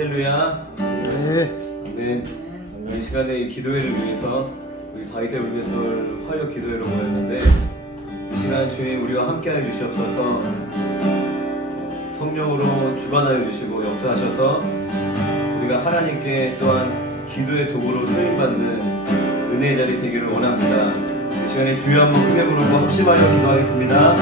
할렐루야. 네. 아멘. 이 시간에 이 기도회를 위해서 우리 다윗의 울음소리 화요 기도회로 모였는데 이 시간 주님 우리와 함께하여 주시옵소서. 성령으로 주관하여 주시고 역사하셔서 우리가 하나님께 또한 기도의 도구로 쓰임받는 은혜의 자리 되기를 원합니다. 이 시간에 주여 한번 크게 부르고 합심하여 기도하겠습니다.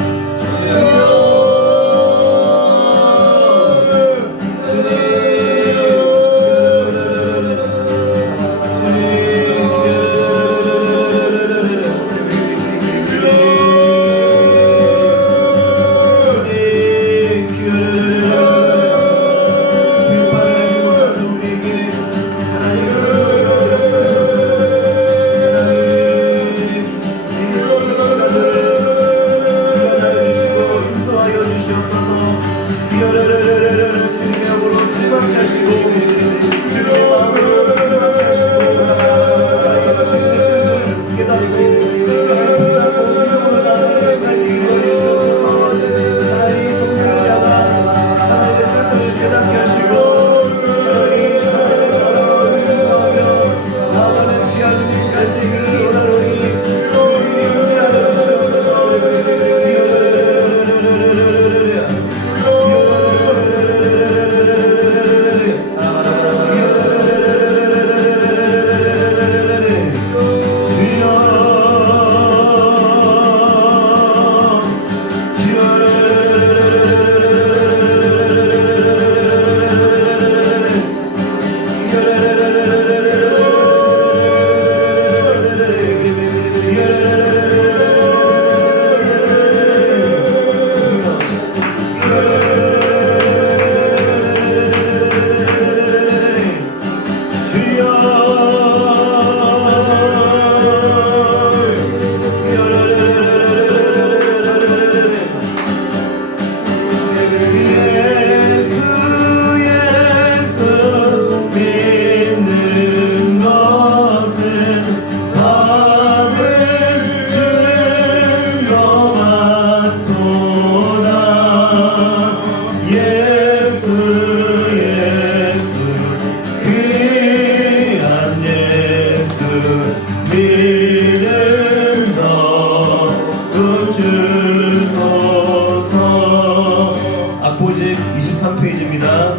악보집 23페이지입니다.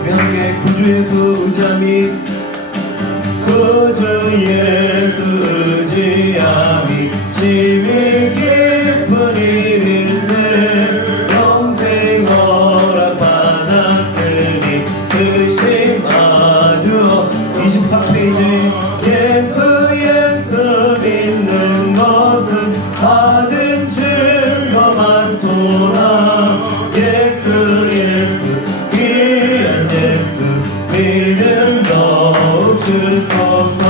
우리 함께 구주 예수 의지함이 구주 예수 의지함이 심히 깊은 일일세 영생 허락 받았으니 의심하죠. 24페이지 예수 믿는 것은 받은 증거 많도다. 예수 귀한 예수 믿음 더욱 주소서.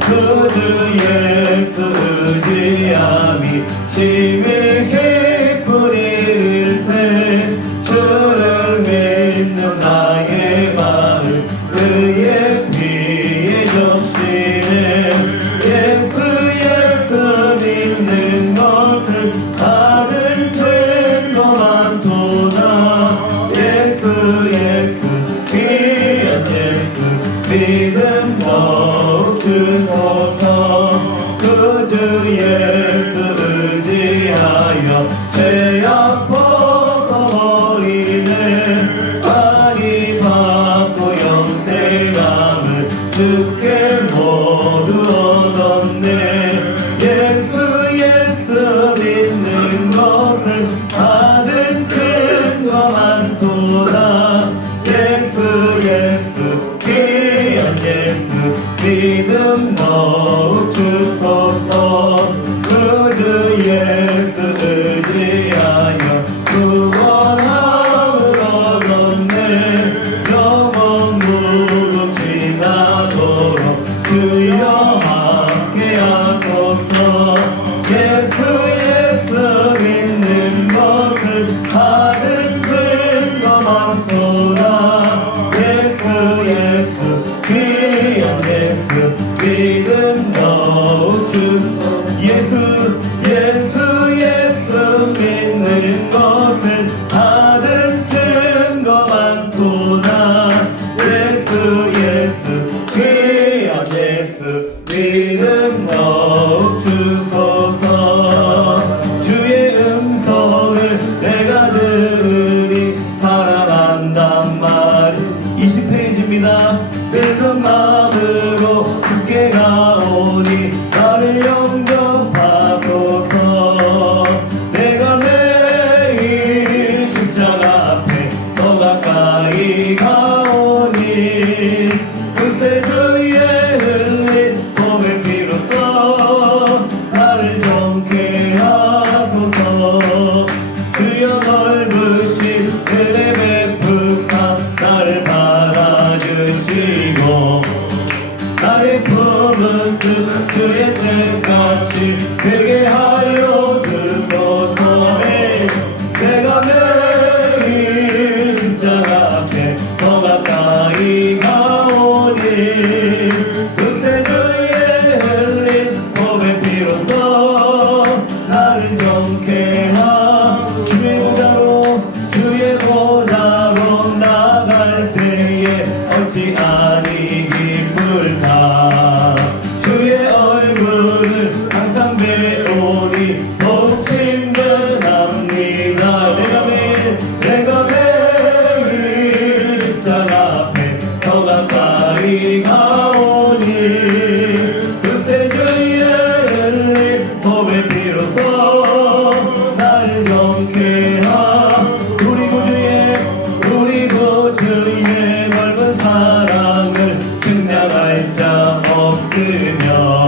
구주 예수 의지함이 심히 깊은 일일세 주를 믿는 나의 마음 그의 피에 적시네. 예수 믿는 것을 받은 증거 많도다. 예수 귀한 예수 믿음 더욱 주소서. 구주 예수 의지하여 죄악 벗어버리네. 많이 받고 영생함을 주께 모두 얻었네. 예수 믿는 것을 받은 증거 많도다. 예수 귀한 예수 믿음 더욱 주소서. 구주 예수 의지 나를 정케 하고 주의 보좌로 나갈 때에 어찌 아니 기쁠까. 주의 얼굴을 항상 배우니 더욱 친근합니다. 내가 매일 십자가 앞에 더 가까이 가오니 그새 주의 흘린 몸의 피로써 나를 정케 하고 우리 구주의 넓은 사랑을 증량할 자 없으며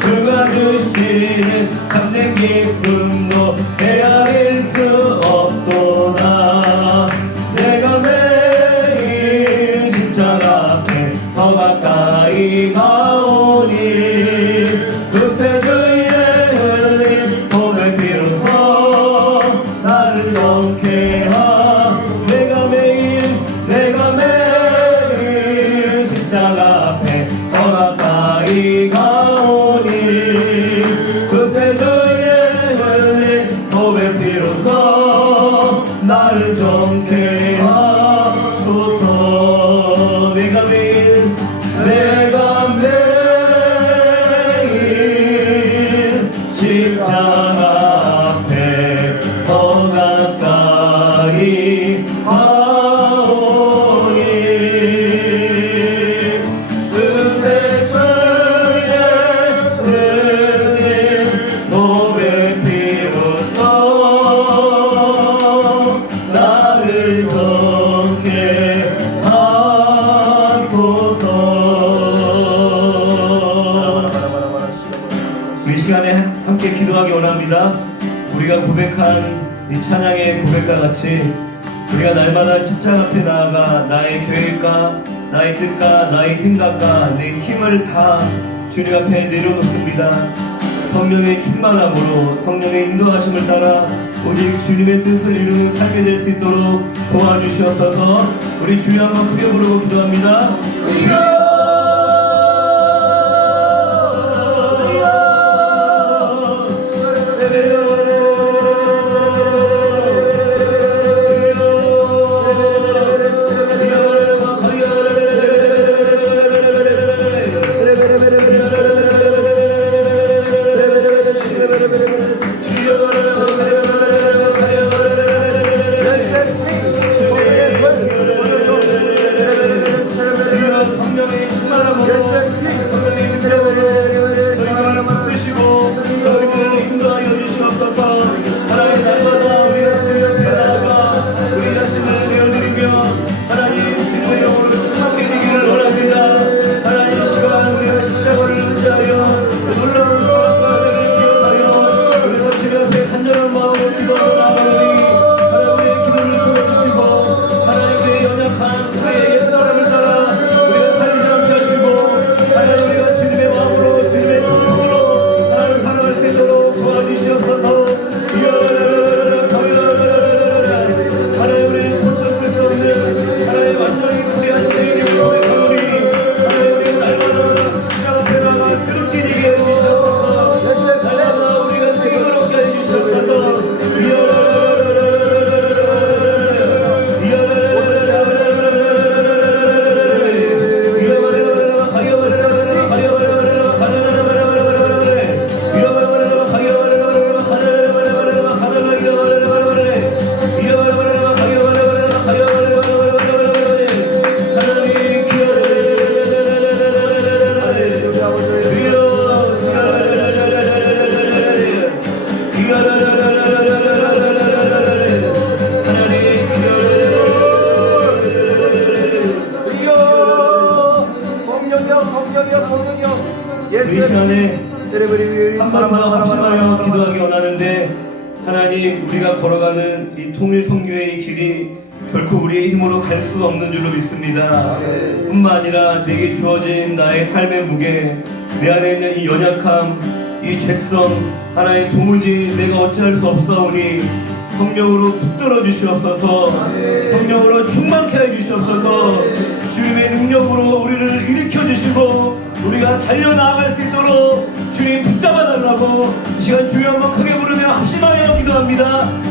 주가 주시는 참된 기쁨도 헤아릴 수 없도다. 내가 매일 십자가 앞에 더 가까이 가오니 그새 주의 흘린 몸의 피로써 나를 정케 하고 내가 매일 십자가 앞에 더 가까이 가오니 그새 주의 흘린 몸의 피로써 나를 정케 하소서. 내가 매일 십자가 앞에 더 가까이 하오니 그새 주의 흘린 몸의 피로써 나를 정케 하소서. 이 시간에 함께 기도하기 원합니다. 우리가 고백한 이 찬양의 고백과 같이 우리가 날마다 십자가 앞에 나아가 나의 계획과 나의 뜻과 나의 생각과 내 힘을 다 주님 앞에 내려놓습니다. 성령의 충만함으로 성령의 인도하심을 따라 오직 주님의 뜻을 이루는 삶이 될 수 있도록 도와주시옵소서. 우리 주여 한번 크게 부르고 기도합니다. 주여! 이 시간에 한 번 더 합심하여 기도하기 원하는데, 하나님, 우리가 걸어가는 이 통일 선교의 이 길이 결코 우리의 힘으로 갈 수 없는 줄로 믿습니다. 뿐만 아니라 내게 주어진 나의 삶의 무게, 내 안에 있는 이 연약함, 이 죄성, 하나님 도무지 내가 어찌할 수 없사오니 성령으로 붙들어 주시옵소서. 성령으로 충만케 해 주시옵소서. 주님의 능력으로 우리를 일으켜 주시고 우리가 달려나갈 수 있도록 주님 붙잡아 달라고 이 시간 주여 한번 크게 부르며 감사합니다.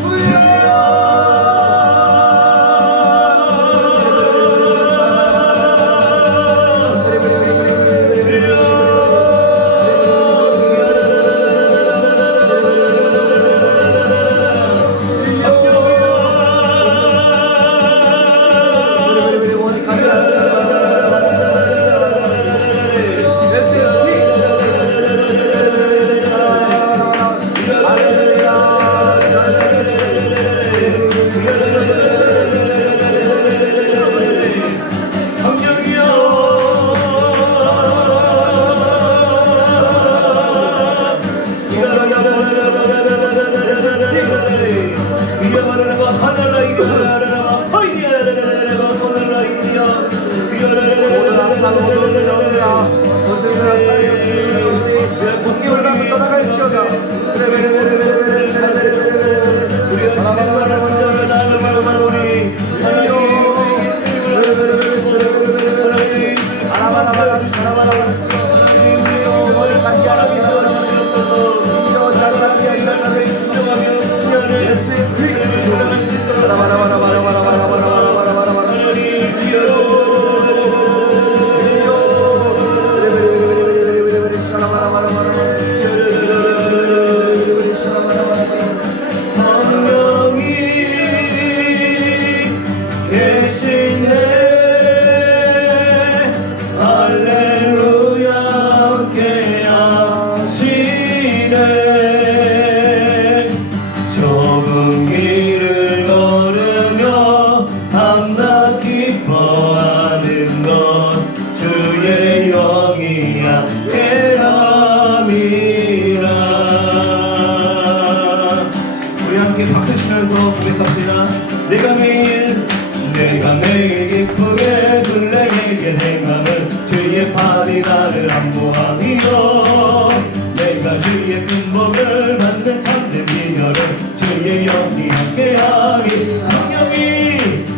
내가 매일 기쁘게 술래에게 행함은 주의 팔이 나를 안보하며 내가 주의 빈복을 받는 참된 비결은 주의 영이 함께하니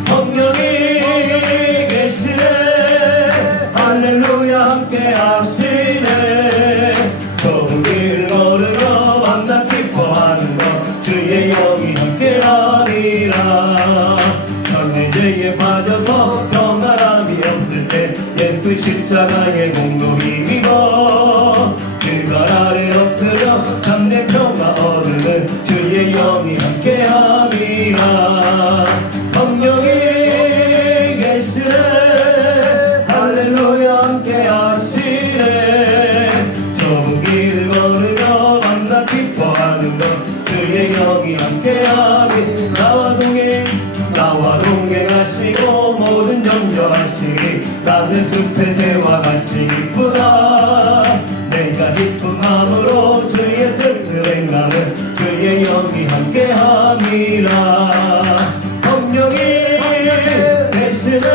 성령이 계시네 할렐루야 함께하시네 좁은 길 걸으며 만나 기뻐하는 것 주의 영이 함께하니라 내 죄에 빠져서 평안함이 없을 때 예수 십자가의 공로 힘입어 길갈 아래 엎드려 참된 평화 얻으는 주의 영이 함께함이라 성령이 계시네 할렐루야 함께하시네 좁은 길 걸으며 만나 기뻐하는 것 주의 영이 함께함이 나와 동행하시고 모든 정죄하시리 나는 숲의 새와 같이 기쁘다 내가 기쁜 마음으로 주의 뜻을 행하는 주의 영이 함께함이라 성령이 계시네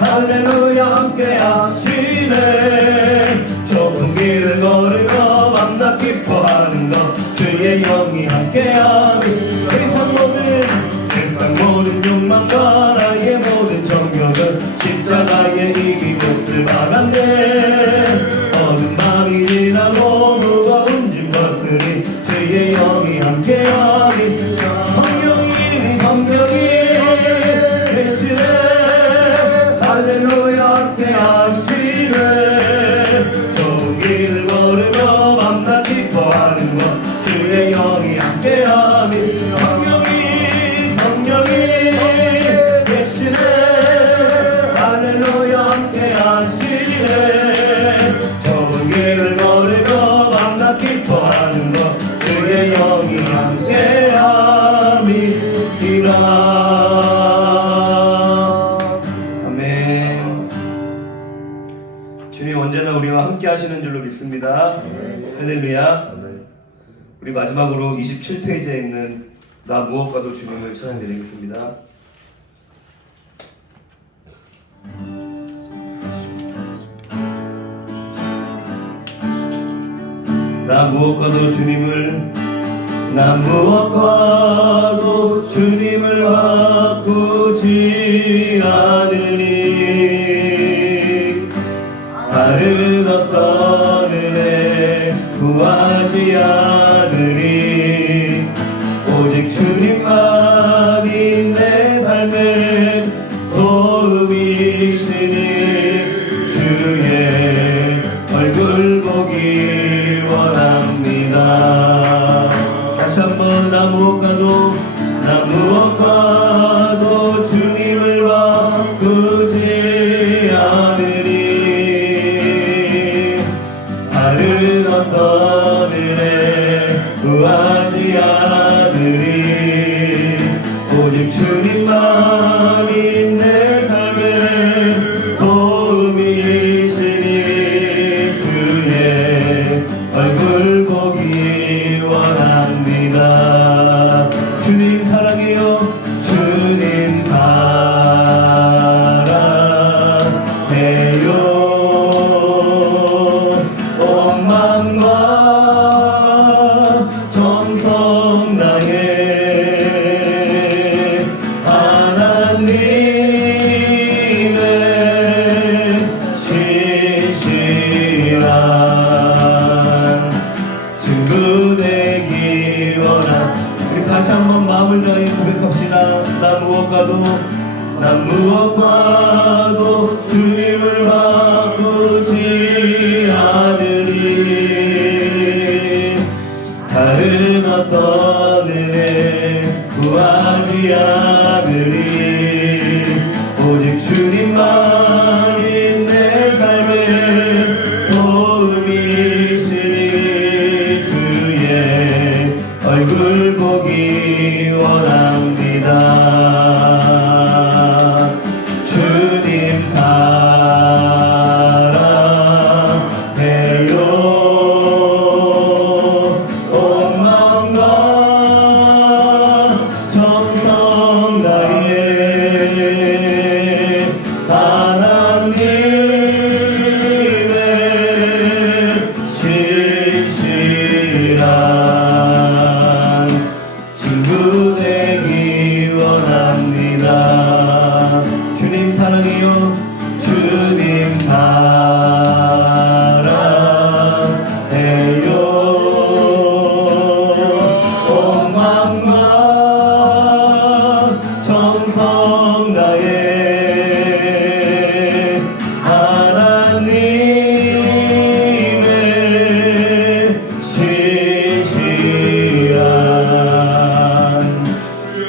할렐루야 함께하시네 좁은 길을 걸으며 만나 기뻐하는 것 주의 영이 함께함이 모든 욕망과 나의 모든 정욕은 십자가에 이미 못을 박았네 어두운 밤이 지나고 무거운 짐 벗으리 주의 영이 함께하니 성령이 계시네 할렐루야 함께하시네 좋은 길을 걸으며 만나 기뻐하는 것 주의 영이 함께하니 길을 걸으며 만나 기뻐하는 것 주의 영이 함께함이니라 아멘. 주님 언제나 우리와 함께 하시는 줄로 믿습니다. 할렐루야. 우리 마지막으로 27페이지에 있는 나 무엇과도 주님을 찬양드리겠습니다. 나 무엇과도 주님을 바꾸지 않으니 다른 어떤 은혜 구하지 않으니 주님만이 내 삶에 도움이시니 주의 얼굴 보기 원합니다. 다시 한번 나 무엇 가도 주님을 바꾸지 않으리. 다른 어떤 은혜 구하지 않으리. 오직 주님만이 내 삶에 도움이시니 주의 얼굴 보기 원합니다. 주님 사랑해요. 주님 사랑해요. 온 마음과 정성 다해 하나님의 신실한 친구 되기 원한. 우리 다시 한번 마음을 다해 고백합시다. 난 무엇 봐도 주님을 바꾸지 않으리. 다른 어떤 은혜 구하지 않으리. 오직 주님만이 내 삶에 도움이시니 주의 얼굴 보기 원합니다. 주님 사랑해요. 온 마음과 정성 다해 하나님의 신실한 친구 되기 원합니다. 주님 사랑해요. 주님 사랑해요. 온 마음과 정성 다해 하나님의 신실한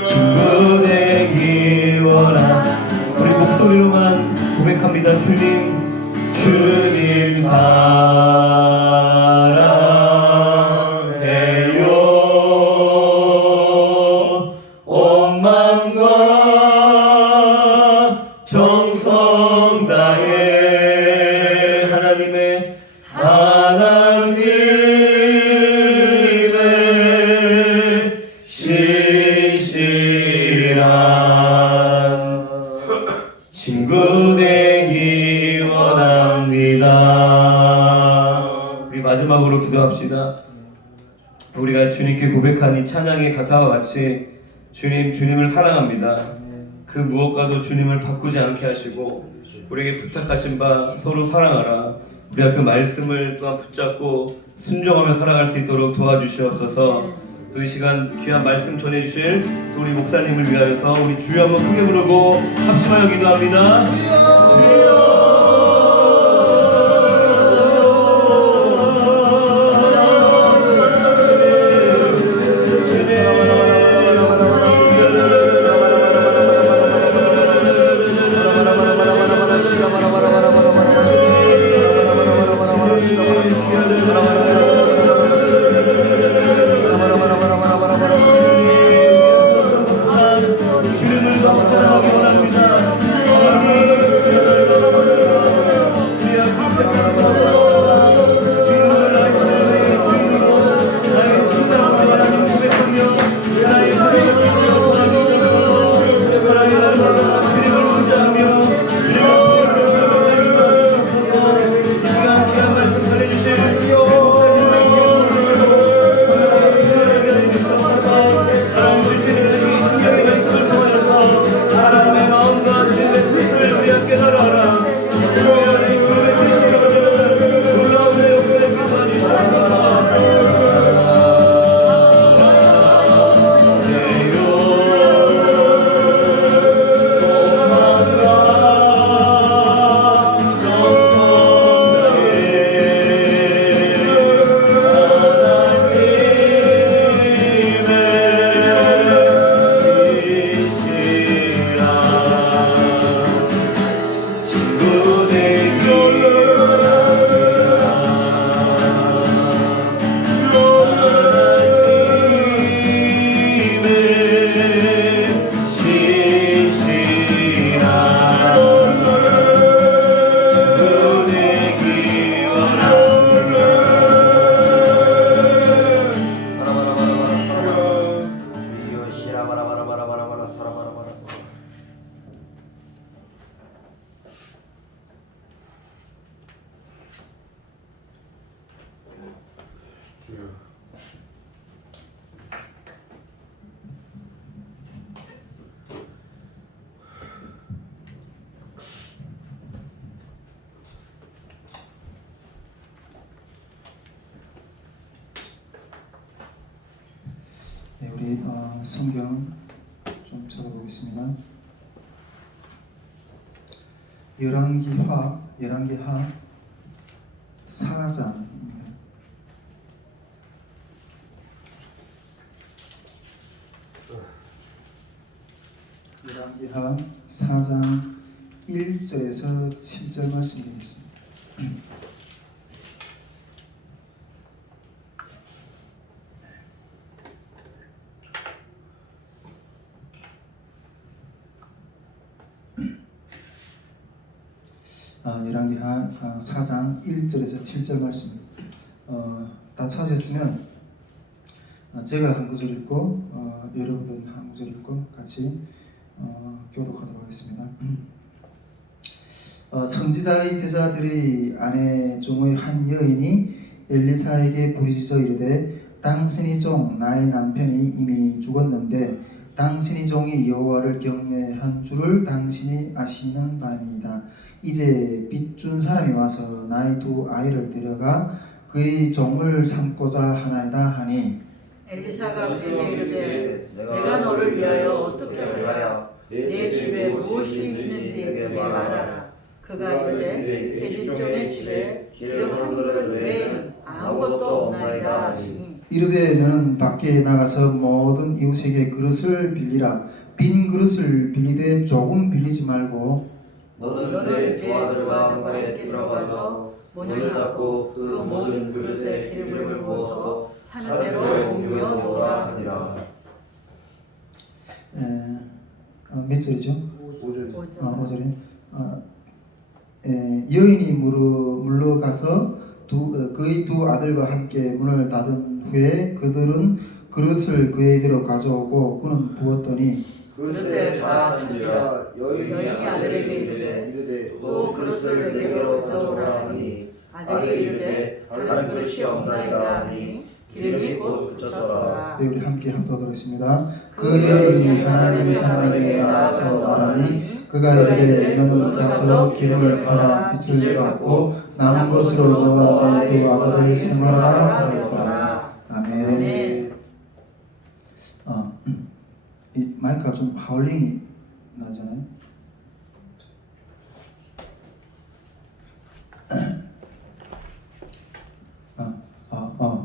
친구 되기 원한. 우리 목소리로만 고백합니다. 주님 사랑해요. 온 마음과 정성 다해 하나님의 신실한 친구 되기 원합니다. 우리 마지막으로 기도합시다. 우리가 주님께 고백한 이 찬양의 가사와 같이 주님을 사랑합니다. 그 무엇과도 주님을 바꾸지 않게 하시고 우리에게 부탁하신 바 서로 사랑하라. 우리가 그 말씀을 또한 붙잡고 순종하며 살아갈 수 있도록 도와주시옵소서. 또 이 시간 귀한 말씀 전해주실 또 우리 목사님을 위하여서 우리 주여 한번 크게 부르고 합심하여 기도합니다. 주여. 주님을 너무 사랑하기 원합니다. 우리 성경 좀 찾아보겠습니다. 열왕기하 4장. 열왕기하 4장 1절에서 7절 말씀드리겠습니다. 열왕기하 4장 1절에서 7절 말씀 다 찾으셨으면 제가 한 구절 읽고 여러분들 한 구절 읽고 같이 교독하도록 하겠습니다. 선지자의 제자들의 아내 종의 한 여인이 엘리사에게 부르짖어 이르되 당신의 종 나의 남편이 이미 죽었는데 당신의 종이 여호와를 경외한 줄을 당신이 아시는 바니이다. 이제 빚준 사람이 와서 나의 두 아이를 데려가 그의 종을 삼고자 하나이다 하니 엘리사가 그에게 이르되 내가 너를 위하여 어떻게 하랴 내 집에 무엇이 있는지 그에게 말하라. 그가 이르되 계집종의 집에 기름 한 그릇 외에는 아무것도 없나이다 하니 이르되 너는 밖에 나가서 모든 이웃에게 그릇을 빌리라. 빈 그릇을 빌리되 조금 빌리지 말고 너는 내 두 아들과 함께 들어가서 문을 닫고 그 모든 그릇에 기름을 부어서 차는 대로 옮겨 놓으라 하니라. 몇 절이죠? 5절. 5절에 여인이 물러가서 그의 두 아들과 함께 문을 닫은 후에 그들은 그릇을 그에게로 가져오고 그는 부었더니 그릇에 닿았은지라 여인이 아들에게 이르되 또 그릇을 내게로 가져오라 하니 아들이 이르되 다른 그릇이 없나이다 하니 기름이 곧 그쳤더라. 우리 함께 합독하도록 하겠습니다. 그 여인이 하나님의 사람에게 나와서 말하니 그가 이르되 너는 가서 기름을 팔아 빚을 갚고 남은 것으로 너와 내 두 아들을 생활하라 하였더라. 아멘. 이 마이크가 좀 하울링이 나잖아요.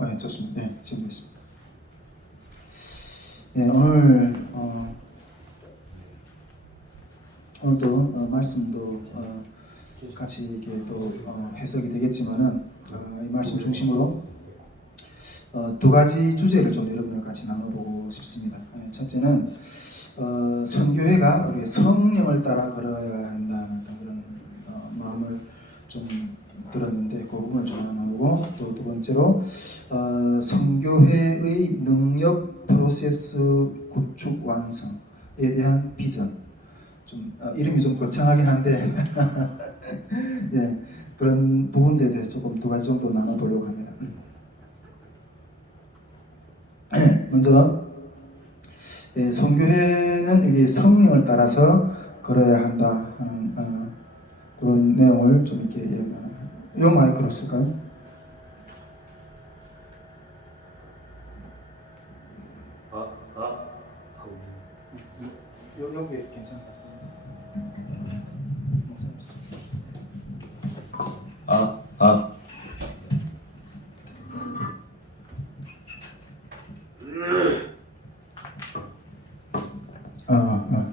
네, 좋습니다. 네, 지금 됐습니다. 네, 오늘도 말씀도 같이 이렇게 또 해석이 되겠지만은 이 말씀 중심으로 두 가지 주제를 좀 여러분과 같이 나눠보고 싶습니다. 첫째는 선교회가 우리 성령을 따라 걸어야 한다는 그런 마음을 좀 들었는데 그 부분을 좀 나누고 또 두 번째로 선교회의 능력 프로세스 구축 완성에 대한 비전. 좀 이름이 좀 거창하긴 한데 예, 그런 부분들에 대해서 조금 두 가지 정도 나눠보려고 합니다. 먼저 선교회는 이게 성령을 따라서 걸어야 한다 하는 그런 내용을 좀 이렇게 이 마이크로 쓸까요? 여기 괜찮아요.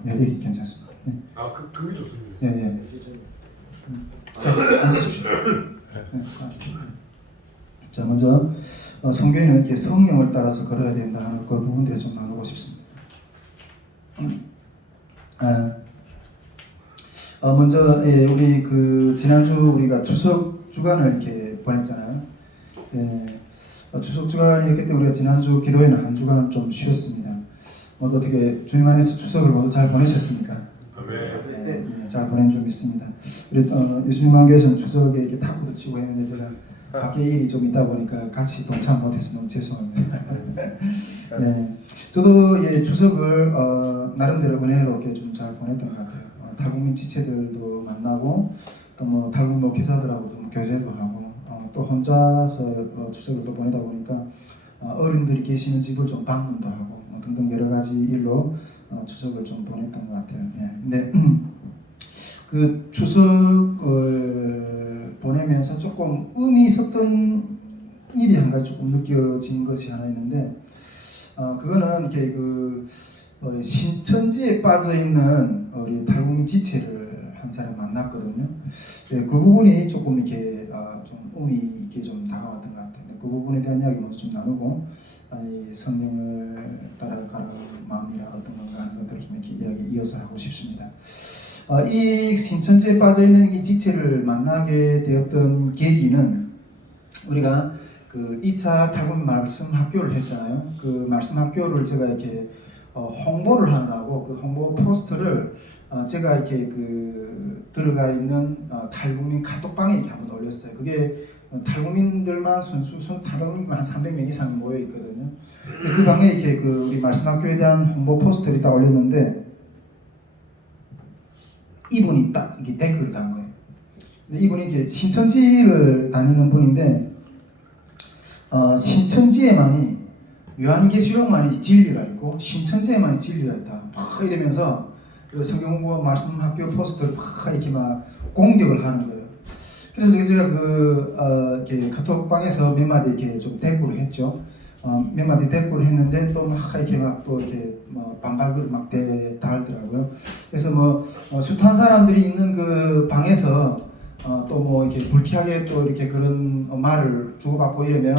여기 괜찮습니다. 네. 그게 좋습니다. 예. 자, 앉으십시오. 자, 먼저 성교회는 이렇게 성령을 따라서 걸어야 된다는 그 부분들을 좀 나누고 싶습니다. 먼저 우리 그 지난주 우리가 추석 주간을 이렇게 보냈잖아요. 추석 주간이었기 때문에 우리가 지난주 기도회는 한 주간 좀 쉬었습니다. 어떻게 주님 안에서 추석을 모두 잘 보내셨습니까? 네, 잘 보낸 줄 믿습니다. 우리 예수님 안교에서는 추석에 이렇게 탁구도 치고 했는데 제가 밖에 일이 좀 있다 보니까 같이 동참 못해서 너무 죄송합니다. 네, 저도 추석을 나름대로 은혜롭게 좀 잘 보냈던 것 같아요. 탈북민 지체들도 만나고 또 뭐 탈북 목회자들하고 좀 교제도 하고 또 혼자서 추석을 또 보내다 보니까 어른들이 계시는 집을 좀 방문도 하고 등등 여러 가지 일로 추석을 좀 보냈던 것 같아요. 예. 근데 그 추석을 보내면서 조금 의미 있었던 일이 한 가지 조금 느껴진 것이 하나 있는데 그거는 이렇게 그 신천지에 빠져 있는 우리 탈북민 지체를 한 사람 만났거든요. 예, 그 부분이 조금 이렇게 좀 의미 있게 좀 다가왔던 것 같아요. 그 부분에 대한 이야기 먼저 좀 나누고 이 성령을 따라가는 마음이라 어떤 건가 하는 것들을 좀 이렇게 이야기 이어서 하고 싶습니다. 이 신천지에 빠져 있는 이 지체를 만나게 되었던 계기는 우리가 그 2차 탈북민 말씀 학교를 했잖아요. 그 말씀 학교를 제가 이렇게 홍보를 하느라고 그 홍보 포스트를 제가 이렇게 그 들어가 있는 탈북민 카톡방에 이렇게 한번 올렸어요. 그게 탈북민들만 순 탈북민만 한 300명 이상이 모여 있거든요. 그 방에 이렇게 그 우리 말씀 학교에 대한 홍보 포스트를 딱 올렸는데 이분이 딱 이렇게 댓글을 단 거예요. 근데 이분이 이게 신천지를 다니는 분인데 신천지에만이 요한계시록만이 진리가 있고 신천지에만이 진리가 있다. 막 이러면서 그 성경공부 말씀 학교 포스트를 막 이렇게 막 공격을 하는 거예요. 그래서 제가 이렇게 카톡방에서 몇 마디 이렇게 좀 대꾸를 했죠. 몇 마디 대꾸를 했는데 또 막 이렇게 막 또 이렇게 반발글을 막 달더라고요. 그래서 숱한 사람들이 있는 그 방에서 또 뭐 이렇게 불쾌하게 또 이렇게 그런 말을 주고받고 이러면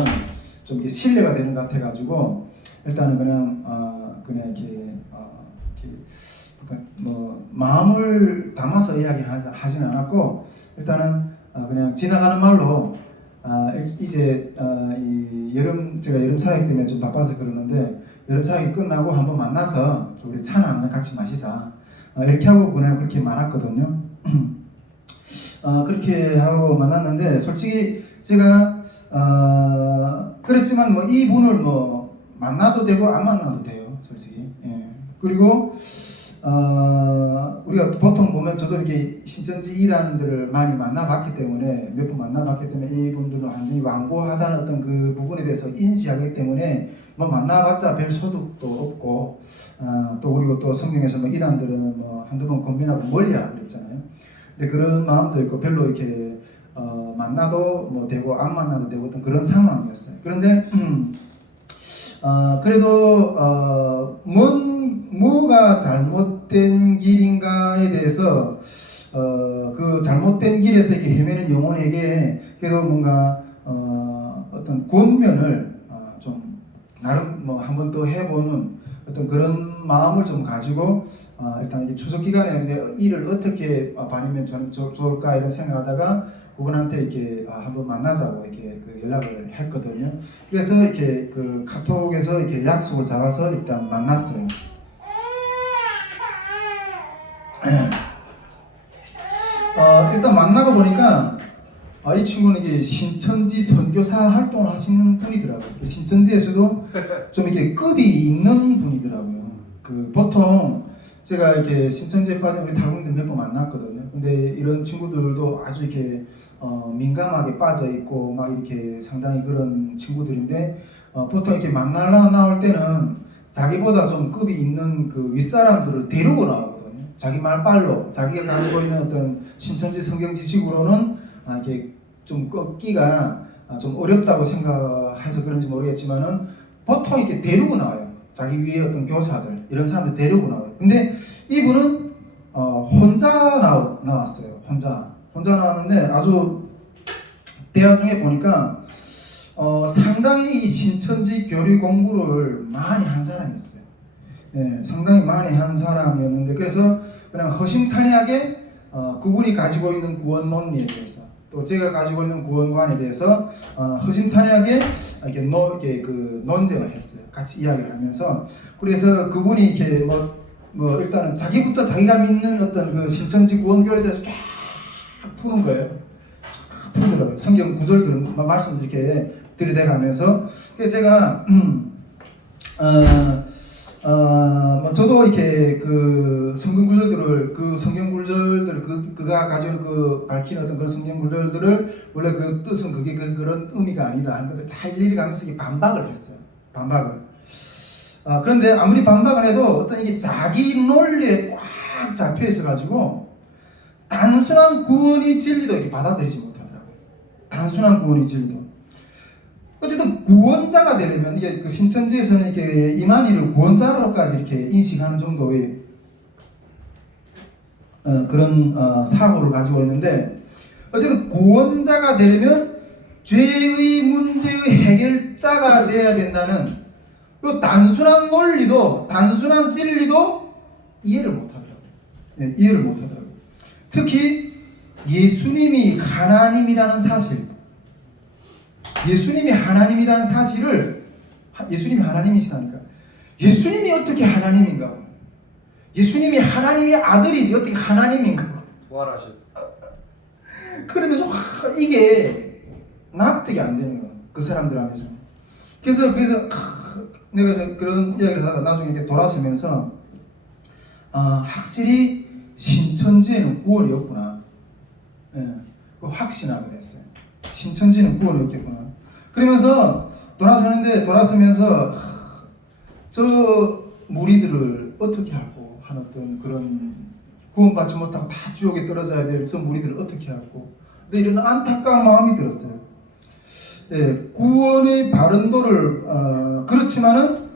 좀 이렇게 신뢰가 되는 것 같아가지고 일단은 그냥 이렇게 뭐 마음을 담아서 이야기하지는 않았고 일단은 그냥 지나가는 말로 이제 이 제가 여름 사역 때문에 좀 바빠서 그러는데 여름 사역이 끝나고 한번 만나서 우리 차나 한잔 같이 마시자 이렇게 하고 그냥 그렇게 말았거든요. 그렇게 하고 만났는데 솔직히 제가 그랬지만 뭐 이분을 뭐 만나도 되고 안 만나도 돼요, 솔직히. 예. 그리고 우리가 보통 보면 저도 이렇게 신천지 이단들을 많이 만나봤기 때문에 몇 번 만나봤기 때문에 이분들은 완전히 완고하다는 어떤 그 부분에 대해서 인지하기 때문에 뭐 만나봤자 별 소득도 없고 또 그리고 또 성경에서 뭐 이단들은 뭐 한두 번 권면하고 멀리하고 그랬잖아요. 근데 그런 마음도 있고 별로 이렇게 만나도 뭐 되고 안 만나도 되고 어떤 그런 상황이었어요. 그런데 그래도 뭐가 잘못된 길인가에 대해서 그 잘못된 길에서 이렇게 헤매는 영혼에게 그래도 뭔가 어떤 권면을 좀 나름 뭐 한 번 더 해보는 어떤 그런 마음을 좀 가지고 일단 이제 추석 기간에 일을 어떻게 반이면 좋을까 이런 생각하다가 그분한테 이렇게 한번 만나자고 이렇게 그 연락을 했거든요. 그래서 이렇게 그 카톡에서 이렇게 약속을 잡아서 일단 만났어요. 일단 만나고 보니까 이 친구는 이게 신천지 선교사 활동을 하시는 분이더라고요. 신천지에서도 좀 이렇게 급이 있는 분이더라고요. 그 보통 제가 이렇게 신천지에 빠진 우리 탈북민들 몇 번 만났거든요. 근데 이런 친구들도 아주 이렇게 민감하게 빠져 있고 막 이렇게 상당히 그런 친구들인데 보통 이렇게 만나러 나올 때는 자기보다 좀 급이 있는 그 윗사람들을 데리고 나오거든요. 자기 말빨로 자기가 가지고 있는 어떤 신천지 성경 지식으로는 이렇게 좀 꺾기가 좀 어렵다고 생각해서 그런지 모르겠지만은 보통 이렇게 데리고 나와요. 자기 위에 어떤 교사들 이런 사람들 데리고 나와요. 근데 이분은 혼자 나왔어요. 혼자 나왔는데 아주 대화 중에 보니까 상당히 신천지 교리 공부를 많이 한 사람이었어요. 예, 상당히 많이 한 사람이었는데 그래서 그냥 허심탄회하게 그분이 가지고 있는 구원 논리에 대해서 또 제가 가지고 있는 구원관에 대해서 허심탄회하게 이렇게 그 논쟁을 했어요. 같이 이야기를 하면서 그래서 그분이 이렇게 뭐 일단은 자기부터 자기가 믿는 어떤 그 신천지 구원교에 대해서 쫙 푸는 거예요. 쫙 푸더라고요. 성경 구절들은 말씀 이렇게 들이대가면서 제가 저도 이렇게 그 성경 구절들을 그가 가지고 그 밝히는 어떤 그런 성경 구절들을 원래 그 뜻은 그게 그런 의미가 아니다 하는 것들 다 일일이 가면서 반박을 했어요. 반박을. 그런데 아무리 반박을 해도 어떤 이게 자기 논리에 꽉 잡혀 있어가지고 단순한 구원이 진리도 이렇게 받아들이지 못하더라고요. 단순한 구원이 진리도. 어쨌든 구원자가 되려면 이게 그 신천지에서는 이렇게 이만희를 구원자로까지 이렇게 인식하는 정도의 그런 사고를 가지고 있는데, 어쨌든 구원자가 되려면 죄의 문제의 해결자가 되어야 된다는 그 단순한 논리도, 단순한 진리도 이해를 못하더라고요. 네, 이해를 못하더라고요. 특히 예수님이 하나님이라는 사실, 예수님이 하나님이라는 사실을, 예수님이 하나님이시다니까. 예수님이 어떻게 하나님인가? 예수님이 하나님의 아들이지 어떻게 하나님인가? 부활하셨. 그러면서 이게 납득이 안 되는 거야. 그 사람들 안에서. 그래서 내가 그런 이야기를 하다가 나중에 이렇게 돌아서면서 확실히 신천지에는 구원이 없구나. 예, 확신하게 됐어요. 신천지는 구원이 없겠구나. 그러면서 돌아서면서 저 무리들을 어떻게 하고 하는 어떤 그런 구원받지 못하고 다 지옥에 떨어져야 될 저 무리들을 어떻게 하고, 근데 이런 안타까운 마음이 들었어요. 예, 구원의 바른도를 그렇지만은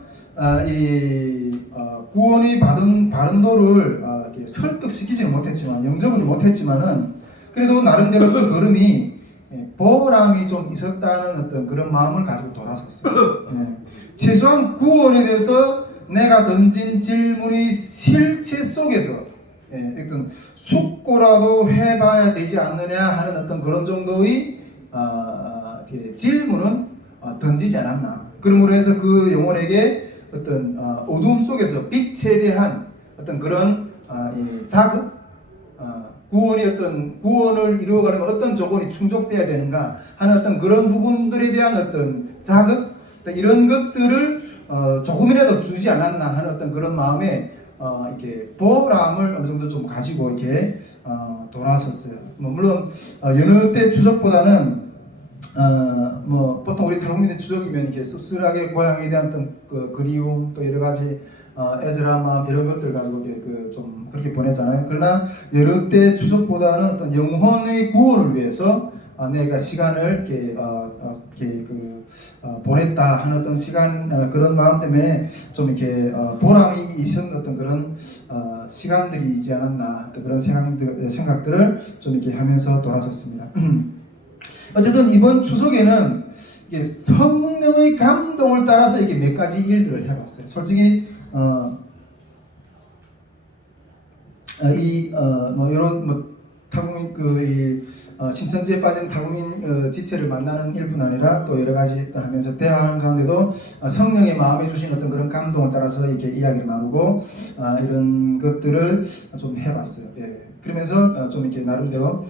구원의 바른도를 설득시키지는 못했지만, 영접을 못했지만은 그래도 나름대로 그 걸음이 보람이 좀 있었다는 어떤 그런 마음을 가지고 돌아섰어요. 예. 최소한 구원에 대해서 내가 던진 질문의 실체 속에서 어떤 숙고라도 해봐야 되지 않느냐 하는 어떤 그런 정도의 질문은 던지지 않았나. 그러므로 해서 그 영혼에게 어떤 어둠 속에서 빛에 대한 어떤 그런 자극, 구원을 이루어가려면 어떤 조건이 충족돼야 되는가 하는 어떤 그런 부분들에 대한 어떤 자극, 이런 것들을 조금이라도 주지 않았나 하는 어떤 그런 마음에 이렇게 보람을 어느 정도 좀 가지고 이렇게 돌아섰어요. 물론 여느 때 추석보다는 보통 우리 탈북민의 추석이면 이렇게 씁쓸하게 고향에 대한 어떤 그 그리움, 또 여러 가지 애절한 마음, 이런 것들 가지고 좀 그렇게 보내잖아요. 그러나 여러 때 추석보다는 어떤 영혼의 구원을 위해서 내가 시간을 보냈다 하는 어떤 시간, 그런 마음 때문에 좀 이렇게 보람이 있었던 어떤 그런 시간들이지 않았나, 그런 생각들을 좀 이렇게 하면서 돌아섰습니다. 어쨌든 이번 추석에는 이게 성령의 감동을 따라서 이게 몇 가지 일들을 해봤어요. 솔직히 이런 탈북민 신천지에 빠진 탈북민 지체를 만나는 일뿐 아니라 또 여러 가지 하면서 대화하는 가운데도 성령의 마음에 주신 어떤 그런 감동을 따라서 이렇게 이야기를 나누고 이런 것들을 좀 해봤어요. 예. 그러면서 좀 이렇게 나름대로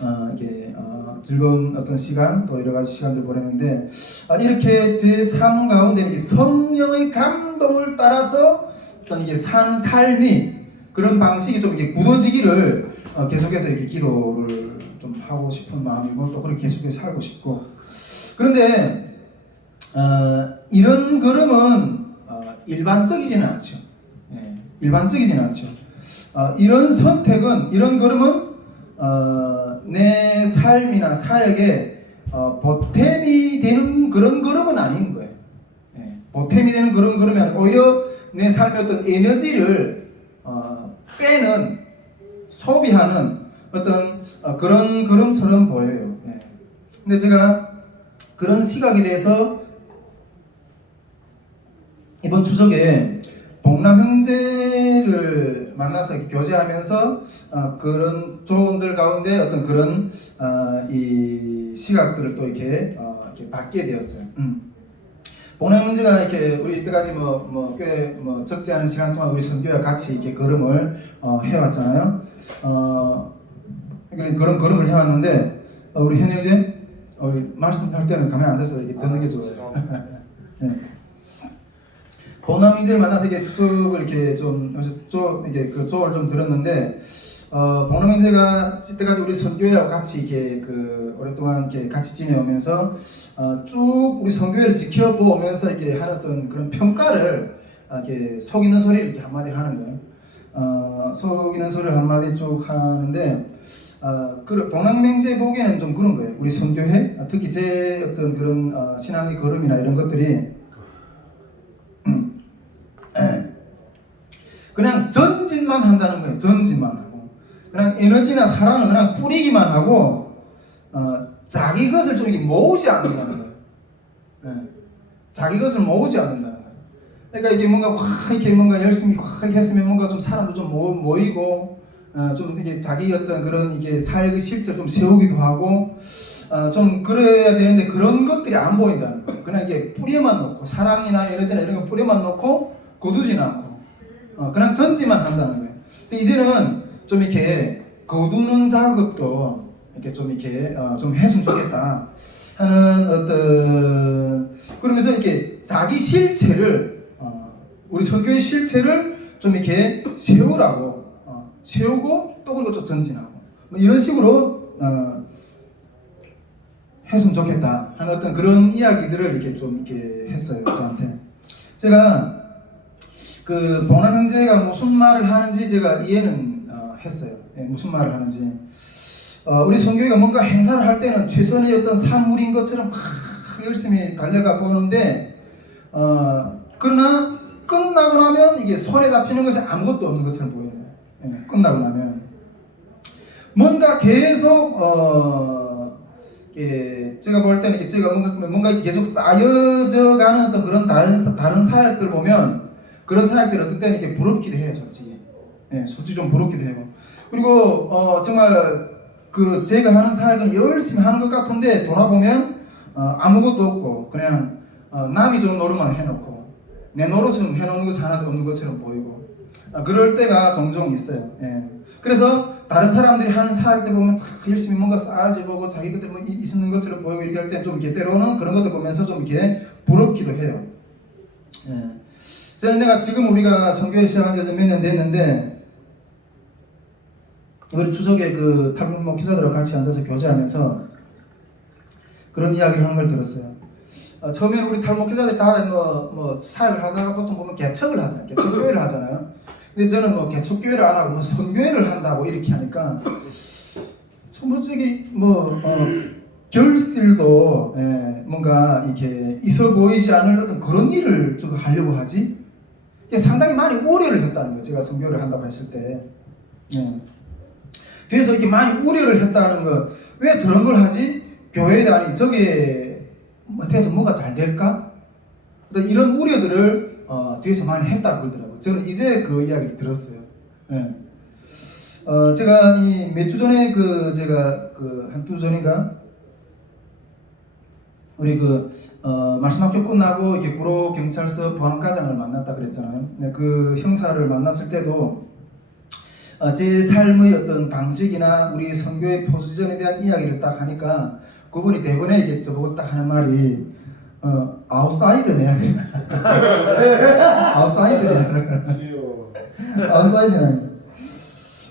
이렇게 즐거운 어떤 시간, 또 여러 가지 시간들 보냈는데, 이렇게 제 삶 가운데 이렇게 성령의 감동을 따라서 어떤 이게 사는 삶이, 그런 방식이 좀 이렇게 굳어지기를 계속해서 이렇게 기도를 좀 하고 싶은 마음이고, 또 그렇게 계속해서 살고 싶고. 그런데 이런 걸음은 일반적이지는 않죠. 예, 일반적이지는 않죠. 이런 선택은, 이런 걸음은 내 삶이나 사역에 보탬이 되는 그런 걸음은 아닌 거예요. 예, 보탬이 되는 그런 걸음이 아니고 오히려 내 삶의 어떤 에너지를 빼는, 소비하는 어떤 그런 걸음처럼 보여요. 예. 근데 제가 그런 시각에 대해서 이번 추석에 봉남 형제를 만나서 교제하면서 그런 조언들 가운데 어떤 그런 이 시각들을 또 이렇게 받게 되었어요. 봉남 형제가 이렇게 우리 이때까지 꽤 적지 않은 시간 동안 우리 선교와 같이 이렇게 걸음을 해왔잖아요. 그런 걸음을 해왔는데 우리 현 형제 우리 말씀할 때는 가만히 앉아서 이렇게 듣는 게 좋아요. 네. 봉남 형제를 만나서 이렇게 추석을 이렇게 이게 그 조언을 좀 들었는데, 봉남 형제가 이때까지 우리 선교회와 같이 이렇게 오랫동안 이렇게 같이 지내오면서 쭉 우리 선교회를 지켜보면서 이렇게 하는 어떤 그런 평가를 이렇게 속이는 소리를 이렇게 한마디 하는 거예요. 속이는 소리를 한마디 쭉 하는데 그 복랑맹제 보기에는 좀 그런 거예요. 우리 선교회 특히 제 어떤 그런 신앙의 걸음이나 이런 것들이 그냥 전진만 한다는 거예요. 전진만 하고 그냥 에너지나 사랑을 그냥 뿌리기만 하고 자기 것을 좀 이렇게 모으지 않는다는 거예요. 자기 것을 모으지 않는다는 거예요. 그러니까 이게 뭔가 확 이렇게 뭔가 열심히 확 했으면 뭔가 좀 사람도 좀 모이고 좀 이게 자기 어떤 그런 이게 사역의 실체를 좀 세우기도 하고 좀 그래야 되는데 그런 것들이 안 보인다는 거예요. 그냥 이게 뿌려만 놓고 사랑이나 에너지나 이런 거 뿌려만 놓고 거두지는 않고 그냥 전지만 한다는 거예요. 근데 이제는 좀 이렇게 거두는 작업도 이렇게 좀 했으면 좋겠다 하는 어떤 그러면서 이렇게 자기 실체를 우리 선교의 실체를 좀 이렇게 세우라고 세우고 또 그리고 좀 전진하고 뭐 이런 식으로 했으면 좋겠다 하는 어떤 그런 이야기들을 이렇게 좀 이렇게 했어요. 저한테 제가 그 봉남 형제가 무슨 말을 하는지 제가 이해는 했어요. 무슨 말을 하는지 우리 선교회가 뭔가 행사를 할 때는 최선의 어떤 산물인 것처럼 막 열심히 달려가 보는데 그러나 끝나고 나면 이게 손에 잡히는 것이 아무것도 없는 것처럼 보여요. 끝나고 나면 뭔가 계속 제가 볼 때는 제가 뭔가 계속 쌓여져 가는 어떤 그런 다른 사역들 보면 그런 사역들 어떤 때는 이렇게 부럽기도 해요, 솔직히. 솔직히 좀 부럽기도 해요. 그리고 정말 그 제가 하는 사역은 열심히 하는 것 같은데 돌아보면 아무것도 없고 그냥 남이 좀 노릇만 해놓고 내 노릇은 해놓는 것 하나도 없는 것처럼 보이고 그럴 때가 종종 있어요. 그래서 다른 사람들이 하는 사역들 보면 다 열심히 뭔가 쌓아지 보고 자기 것들 뭐 있는 것처럼 보이고 이렇게 할 때 좀 이렇게 때로는 그런 것들 보면서 좀 이렇게 부럽기도 해요. 저는 내가 지금 우리가 선교를 시작한 지 몇 년 됐는데 우리 추석에 그 탈북 목회자들하고 같이 앉아서 교제하면서 그런 이야기를 하는 걸 들었어요. 처음에는 우리 탈목회자들이 다 뭐 사역을 하다가 보통 보면 개척을 하잖아요. 개척교회를 하잖아요. 근데 저는 뭐 개척교회를 안 하고 뭐 선교회를 한다고 이렇게 하니까 저기 결실도 뭔가 이렇게 있어 보이지 않을 어떤 그런 일을 좀 하려고 하지. 상당히 많이 우려를 했다는 거예요. 제가 선교를 한다고 했을 때. 뒤에서 이렇게 많이 우려를 했다는 거. 왜 저런 걸 하지? 교회에 아니 저게 돼서 뭐가 잘 될까? 이런 우려들을 뒤에서 많이 했다고 그러더라고요. 저는 이제 그 이야기를 들었어요. 제가 이 몇 주 전에 제가 한두 전인가 우리 말씀학교 끝나고 이렇게 구로 경찰서 보안과장을 만났다 그랬잖아요. 그 형사를 만났을 때도 제 삶의 어떤 방식이나 우리 선교의 포지션에 대한 이야기를 딱 하니까 그분이 대본에 이게 저보고 딱 하는 말이 아웃사이드네. 아웃사이드네. 아웃사이드네.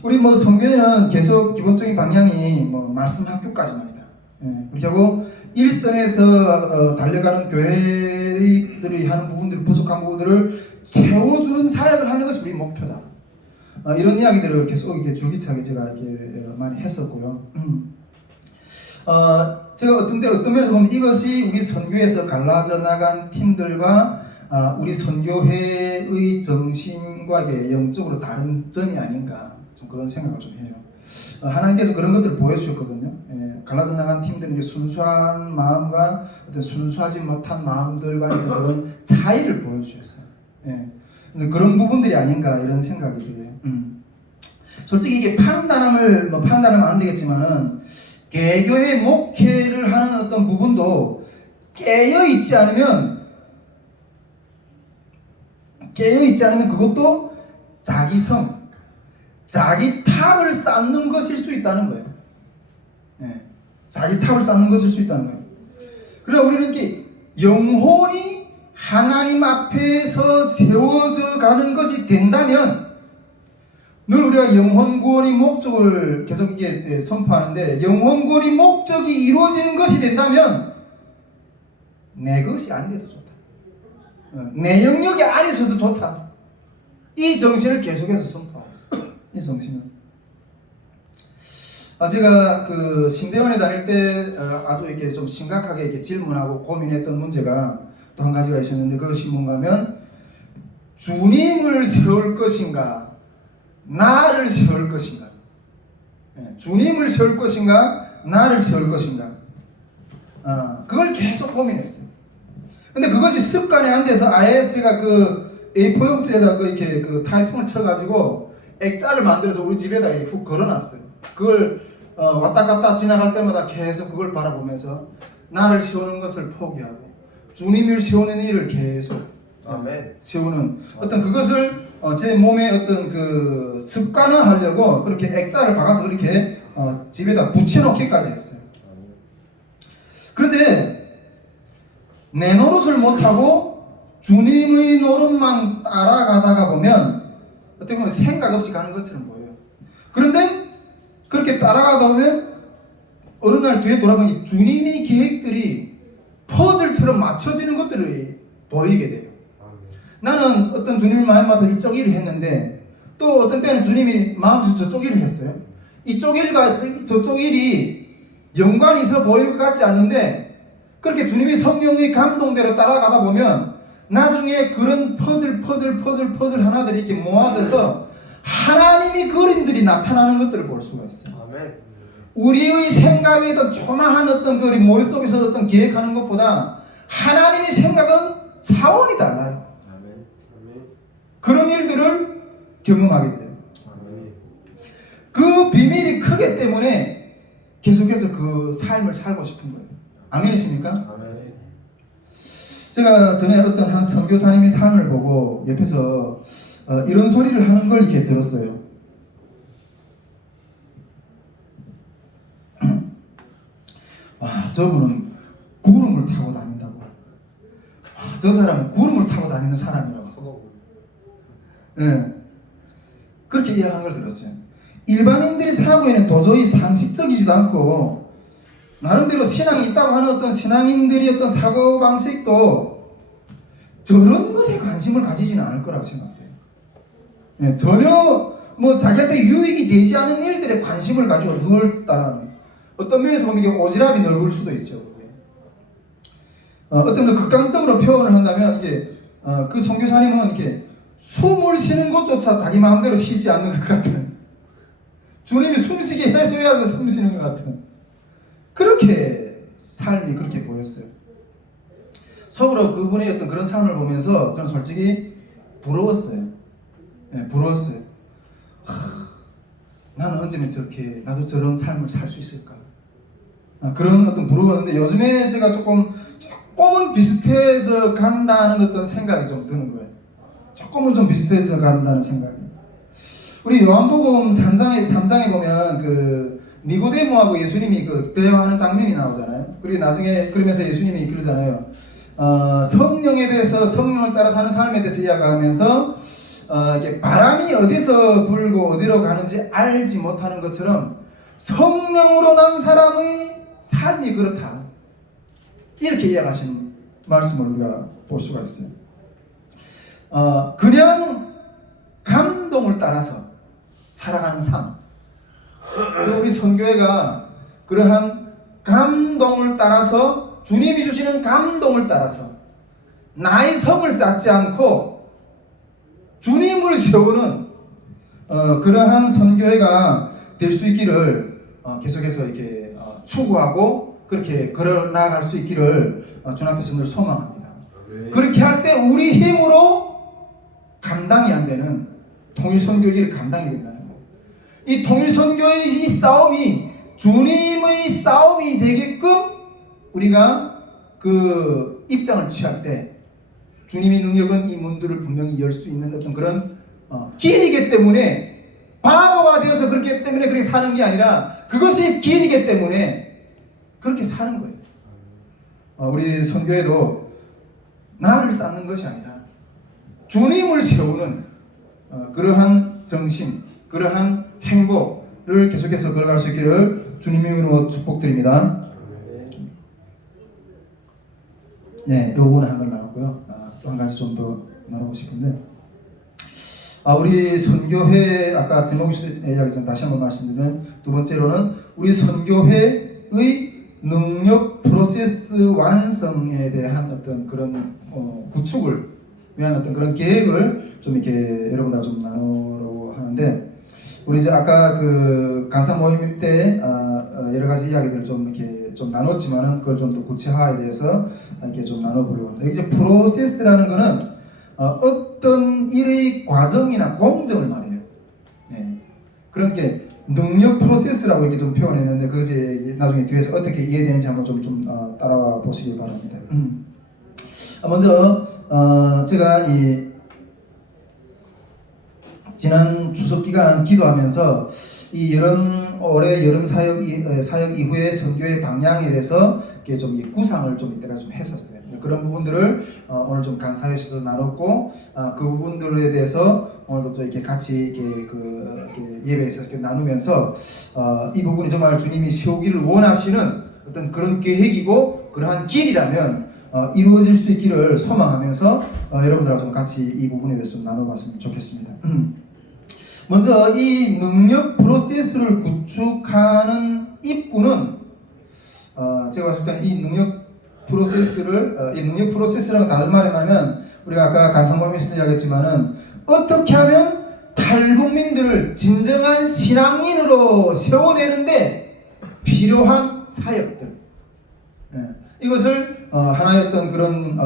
우리 뭐 선교회는 계속 기본적인 방향이 말씀 학교까지만이다. 그리고 일선에서 달려가는 교회들이 하는 부분들, 부족한 부분들을 채워주는 사역을 하는 것이 우리 목표다. 이런 이야기들을 계속 이렇게 줄기차게 제가 이렇게 많이 했었고요. 제가 어떤 면에서 보면 이것이 우리 선교에서 갈라져 나간 팀들과 우리 선교회의 정신과 영적으로 다른 점이 아닌가 좀 그런 생각을 좀 해요. 하나님께서 그런 것들을 보여주셨거든요. 갈라져 나간 팀들은 순수한 마음과 어떤 순수하지 못한 마음들 간의 그런 차이를 보여주셨어요. 근데 그런 부분들이 아닌가 이런 생각이 들어요. 솔직히 이게 판단하면 안 되겠지만은 개교의 목회를 하는 어떤 부분도 깨어 있지 않으면 그것도 자기성, 자기 탑을 쌓는 것일 수 있다는 거예요. 자기 탑을 쌓는 것일 수 있다는 거예요. 그래서 우리는 이렇게 영혼이 하나님 앞에서 세워져 가는 것이 된다면 늘 우리가 영혼 구원의 목적을 계속 이렇게 선포하는데 영혼 구원의 목적이 이루어지는 것이 된다면 내 것이 안 돼도 좋다. 내 영역이 안에서도 좋다. 이 정신을 계속해서 선포하고 있어요. 이 정신을. 제가 그 신대원에 다닐 때 아주 이렇게 좀 심각하게 이렇게 질문하고 고민했던 문제가 또 한 가지가 있었는데, 그것이 뭔가 하면 주님을 세울 것인가 나를 세울 것인가, 주님을 세울 것인가 나를 세울 것인가, 그걸 계속 고민했어요. 근데 그것이 습관이 안 돼서 아예 제가 그 A4 용지에다 이렇게 그 타이핑을 쳐가지고 액자를 만들어서 우리 집에다 훅 걸어놨어요. 그걸 왔다 갔다 지나갈 때마다 계속 그걸 바라보면서 나를 세우는 것을 포기하고 주님을 세우는 일을 계속 아멘. 세우는 어떤 그것을 제 몸에 어떤 그 습관화하려고 그렇게 액자를 박아서 그렇게 집에다 붙여놓기까지 했어요. 그런데 내 노릇을 못하고 주님의 노릇만 따라가다가 보면 어떻게 보면 생각 없이 가는 것처럼 보여요. 그런데 그렇게 따라가다 보면 어느 날 뒤에 돌아보니 주님의 계획들이 퍼즐처럼 맞춰지는 것들이 보이게 돼요. 나는 어떤 주님의 마음 맞아서 이쪽 일을 했는데 또 어떤 때는 주님이 마음 주셔서 저쪽 일을 했어요. 이쪽 일과 저쪽 일이 연관이 있어 보이는 것 같지 않는데 그렇게 주님이 성령의 감동대로 따라가다 보면 나중에 그런 퍼즐 하나들이 이렇게 모아져서 하나님의 그림들이 나타나는 것들을 볼 수가 있어요. 아멘. 우리의 생각에 어떤 조그마한 어떤 그 머릿속에서 어떤 계획하는 것보다 하나님의 생각은 차원이 달라요. 아멘. 그런 일들을 경험하게 돼요. 아멘. 그 비밀이 크기 때문에 계속해서 그 삶을 살고 싶은 거예요. 아멘이십니까? 아멘. 제가 전에 어떤 한 선교사님의 삶을 보고 옆에서 이런 소리를 하는 걸 이렇게 들었어요. 와, 저분은 구름을 타고 다닌다고. 와, 저 사람은 구름을 타고 다니는 사람이라고. 네. 그렇게 이야기하는 걸 들었어요. 일반인들이 사고에는 도저히 상식적이지도 않고 나름대로 신앙이 있다고 하는 어떤 신앙인들이 어떤 사고방식도 저런 것에 관심을 가지지는 않을 거라고 생각해요. 네, 전혀 뭐 자기한테 유익이 되지 않은 일들에 관심을 가지고 눈을 따라하는, 어떤 면에서 보면 이게 오지랖이 넓을 수도 있죠. 어떤 더 극단적으로 표현을 한다면 이게 그 선교사님은 이렇게 숨을 쉬는 것조차 자기 마음대로 쉬지 않는 것 같은, 주님이 숨쉬게 해줘야지 숨 쉬는 것 같은, 그렇게 삶이 그렇게 보였어요. 속으로 그분의 어떤 그런 삶을 보면서 저는 솔직히 부러웠어요. 네, 부러웠어요. 나는 언제면 저렇게 나도 저런 삶을 살 수 있을까? 그런 어떤 부러웠는데 요즘에 제가 조금은 비슷해져 간다는 어떤 생각이 좀 드는 거예요. 조금은 좀 비슷해져 간다는 생각이. 우리 요한복음 3장에 보면 그 니고데모하고 예수님이 그 대화하는 장면이 나오잖아요. 그리고 나중에 그러면서 예수님이 그러잖아요. 성령에 대해서, 성령을 따라 사는 삶에 대해서 이야기하면서 이게 바람이 어디서 불고 어디로 가는지 알지 못하는 것처럼 성령으로 난 사람의 삶이 그렇다, 이렇게 이야기하시는 말씀을 우리가 볼 수가 있어요. 그냥 감동을 따라서 살아가는 삶. 우리 선교회가 그러한 감동을 따라서, 주님이 주시는 감동을 따라서 나의 성을 쌓지 않고 주님을 세우는 그러한 선교회가 될 수 있기를 계속해서 이렇게 추구하고 그렇게 걸어 나갈 수 있기를 주님 앞에서 늘 소망합니다. 그렇게 할 때 우리 힘으로 감당이 안 되는 통일선교의 길이 감당이 된다는 거. 이 통일선교의 이 싸움이 주님의 싸움이 되게끔 우리가 그 입장을 취할 때 주님의 능력은 이 문들을 분명히 열 수 있는 어떤 그런 길이기 때문에, 바보가 되어서 그렇기 때문에 그렇게 사는 게 아니라 그것이 길이기 때문에 그렇게 사는 거예요. 우리 선교회도 나를 쌓는 것이 아니라 주님을 세우는 그러한 정신, 그러한 행복을 계속해서 걸어갈 수 있기를 주님의 이름으로 축복드립니다. 네, 요거는 한걸 나눴고요. 또 한 가지 좀 더 나누고 싶은데, 우리 선교회 아까 제목이 이야기 전 다시 한번 말씀드리면, 두 번째로는 우리 선교회의 능력 프로세스 완성에 대한 어떤 그런 구축을 위한 어떤 그런 계획을 좀 이렇게 여러분과 좀 나누려고 하는데, 우리 이제 아까 그 간사 모임 때 여러 가지 이야기들 좀 이렇게 좀 나눴지만은 그걸 좀 더 구체화에 대해서 이렇게 좀 나눠보려고 합니다. 이제 프로세스라는 거는 어떤 일의 과정이나 공정을 말해요. 네. 그러니까 능력 프로세스라고 이렇게 좀 표현했는데, 그것이 나중에 뒤에서 어떻게 이해되는지 한번 좀 따라와 보시기 바랍니다. 먼저 제가 이 지난 추석 기간 기도하면서 이 올해 여름 사역 이후에 선교의 방향에 대해서 이렇게 좀 구상을 좀 이때가 좀 했었어요. 그런 부분들을 오늘 좀 간사회에서도 나눴고, 그 부분들에 대해서 오늘도 또 이렇게 같이 이렇게 예배에서 이렇게 나누면서 이 부분이 정말 주님이 세우기를 원하시는 어떤 그런 계획이고 그러한 길이라면 이루어질 수 있기를 소망하면서 여러분들하고 좀 같이 이 부분에 대해서 좀 나눠봤으면 좋겠습니다. 먼저 이 능력 프로세스를 구축하는 입구는 제가 봤을 때는 이 능력 프로세스라는 다른 말에 말하면, 우리가 아까 간상모임에서도 이야기했지만은 어떻게 하면 탈북민들을 진정한 신앙인으로 세워내는데 필요한 사역들, 이것을 하나의 어떤 그런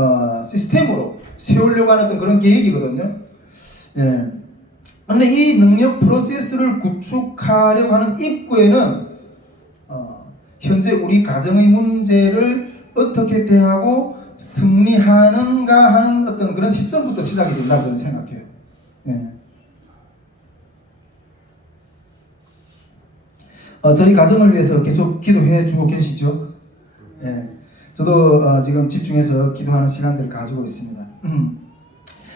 시스템으로 세우려고 하는 어떤 그런 계획이거든요. 그런데 이 능력 프로세스를 구축하려고 하는 입구에는 현재 우리 가정의 문제를 어떻게 대하고 승리하는가 하는 어떤 그런 시점부터 시작이 된다고 저는 생각해요. 저희 가정을 위해서 계속 기도해 주고 계시죠? 저도 지금 집중해서 기도하는 시간들을 가지고 있습니다.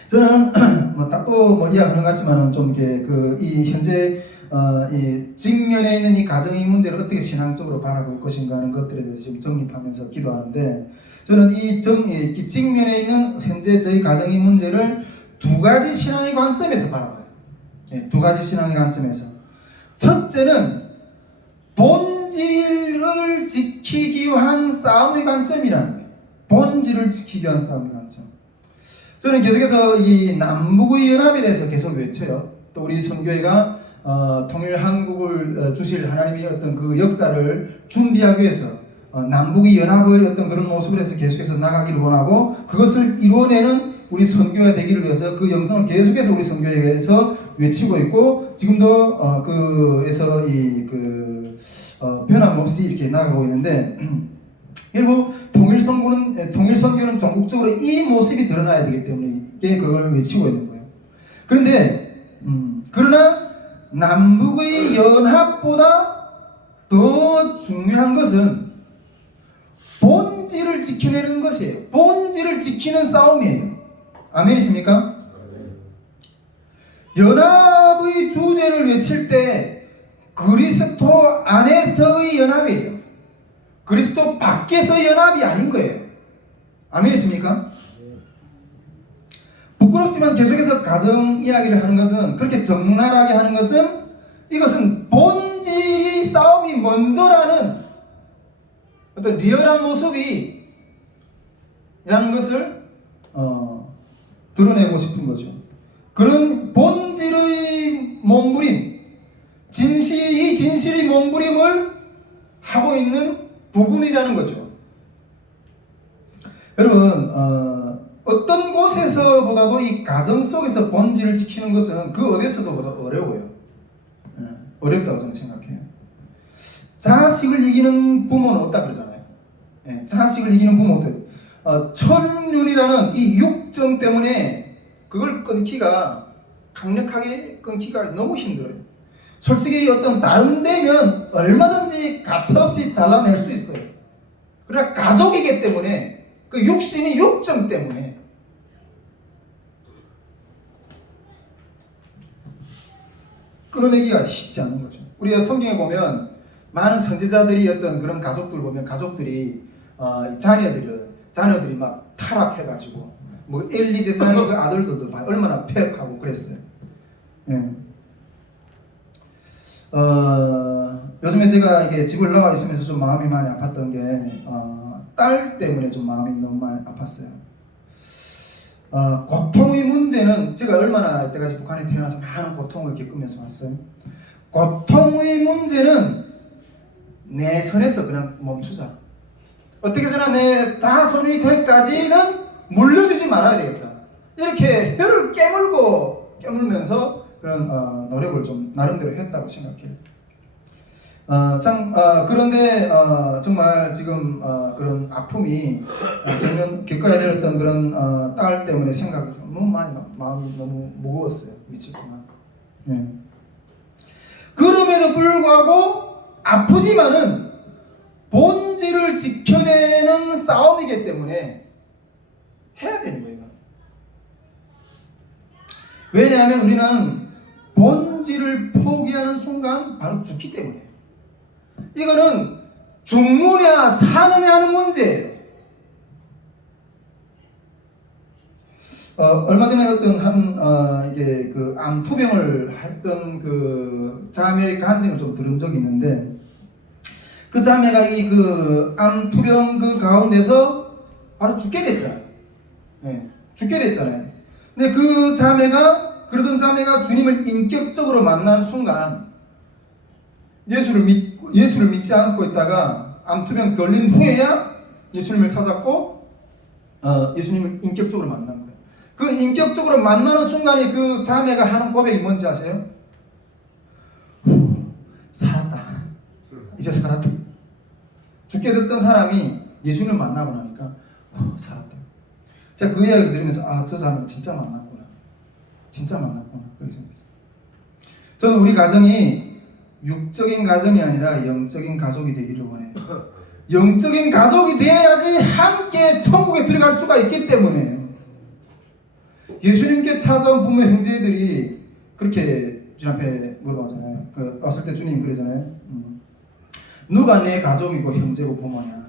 저는 딱또 이야기하는 것 같지만은 좀 이렇게 이 현재 이 직면에 있는 이 가정의 문제를 어떻게 신앙적으로 바라볼 것인가 하는 것들에 대해서 좀 정립하면서 기도하는데, 저는 이 직면에 있는 현재 저희 가정의 문제를 두 가지 신앙의 관점에서 바라봐요. 두 가지 신앙의 관점에서. 첫째는 본질을 지키기 위한 싸움의 관점이라는 거예요. 본질을 지키기 위한 싸움의 관점. 저는 계속해서 이 남북의 연합에 대해서 계속 외쳐요. 또 우리 선교회가 통일 한국을 주실 하나님의 어떤 그 역사를 준비하기 위해서 남북의 연합의 어떤 그런 모습을 해서 계속해서 나가기를 원하고, 그것을 이루어내는 우리 선교회가 되기를 위해서 그 영성을 계속해서 우리 선교회에서 외치고 있고, 지금도 그에서 변함없이 이렇게 나가고 있는데, 결국 통일선교는 전국적으로 이 모습이 드러나야 되기 때문에 그걸 외치고 있는 거예요. 그런데 그러나 남북의 연합보다 더 중요한 것은 본질을 지켜내는 것이에요. 본질을 지키는 싸움이에요. 아멘이십니까? 연합의 주제를 외칠 때 그리스도 안에서의 연합이에요. 그리스도 밖에서 연합이 아닌 거예요. 아멘이십니까? 부끄럽지만 계속해서 가정 이야기를 하는 것은, 그렇게 적나라하게 하는 것은, 이것은 본질이 싸움이 먼저라는 어떤 리얼한 모습이 라는 것을 드러내고 싶은 거죠. 그런 본질의 몸부림, 이 진실의 몸부림을 하고 있는 부분이라는 거죠. 여러분, 어떤 곳에서보다도 이 가정 속에서 본질을 지키는 것은 그 어디서보다 어려워요. 어렵다고 저는 생각해요. 자식을 이기는 부모는 없다 그러잖아요. 자식을 이기는 부모들, 천륜이라는 이 육정 때문에 그걸 강력하게 끊기가 너무 힘들어요. 솔직히 어떤 다른 데면 얼마든지 가차없이 잘라낼 수 있어요. 그러나 가족이기 때문에, 그 육신이 육정 때문에 끊어내기가 쉽지 않은 거죠. 우리가 성경에 보면 많은 선지자들이 어떤 그런 가족들 보면, 가족들이 자녀들이 막 타락해가지고 뭐 엘리 제사장의 그 아들들도 봐요. 얼마나 폐역하고 그랬어요. 예. 요즘에 제가 이게 집을 나와 있으면서 좀 마음이 많이 아팠던 게 딸 때문에 좀 마음이 너무 많이 아팠어요. 고통의 문제는 제가 얼마나 이때까지 북한에 태어나서 많은 고통을 겪으면서 왔어요. 고통의 문제는 내 선에서 그냥 멈추자. 어떻게 해서나 내 자손이 될까지는 물려주지 말아야 되겠다. 이렇게 혀를 깨물면서 그런 노력을 좀 나름대로 했다고 생각해요. 그런데 정말 지금 그런 아픔이 겪어야 되었던 그런 딸 때문에 생각이 너무 많이 마음이 너무 무거웠어요. 며칠 동안. 네. 그럼에도 불구하고 아프지만은 본질을 지켜내는 싸움이기 때문에 해야 되는 거예요. 왜냐하면 우리는 본질을 포기하는 순간 바로 죽기 때문에. 이거는 죽느냐 사느냐 하는 문제예요. 얼마 전에 어떤 이게 그 암투병을 했던 그 자매의 간증을 좀 들은 적이 있는데, 그 자매가 이 그 암투병 그 가운데서 바로 죽게 됐잖아요. 네, 죽게 됐잖아요. 근데 그 자매가, 그러던 자매가 주님을 인격적으로 만난 순간 예수를 믿지 않고 있다가 암투병 걸린 후에야 예수님을 찾았고 예수님을 인격적으로 만난 거예요. 그 인격적으로 만나는 순간에 그 자매가 하는 고백이 뭔지 아세요? 살았다. 이제 살았다. 죽게 됐던 사람이 예수님을 만나고 나니까 살았다. 제가 그 이야기를 들으면서 저 사람은 진짜 만났구나. 진짜 만났구나. 그렇게 생각했어요. 저는 우리 가정이 육적인 가정이 아니라 영적인 가족이 되기를 원해요. 영적인 가족이 되어야지 함께 천국에 들어갈 수가 있기 때문에. 예수님께 찾아온 부모 형제들이 그렇게 주님 앞에 물어봤잖아요. 왔을 때 주님 그러잖아요. 누가 내 가족이고 형제고 부모냐?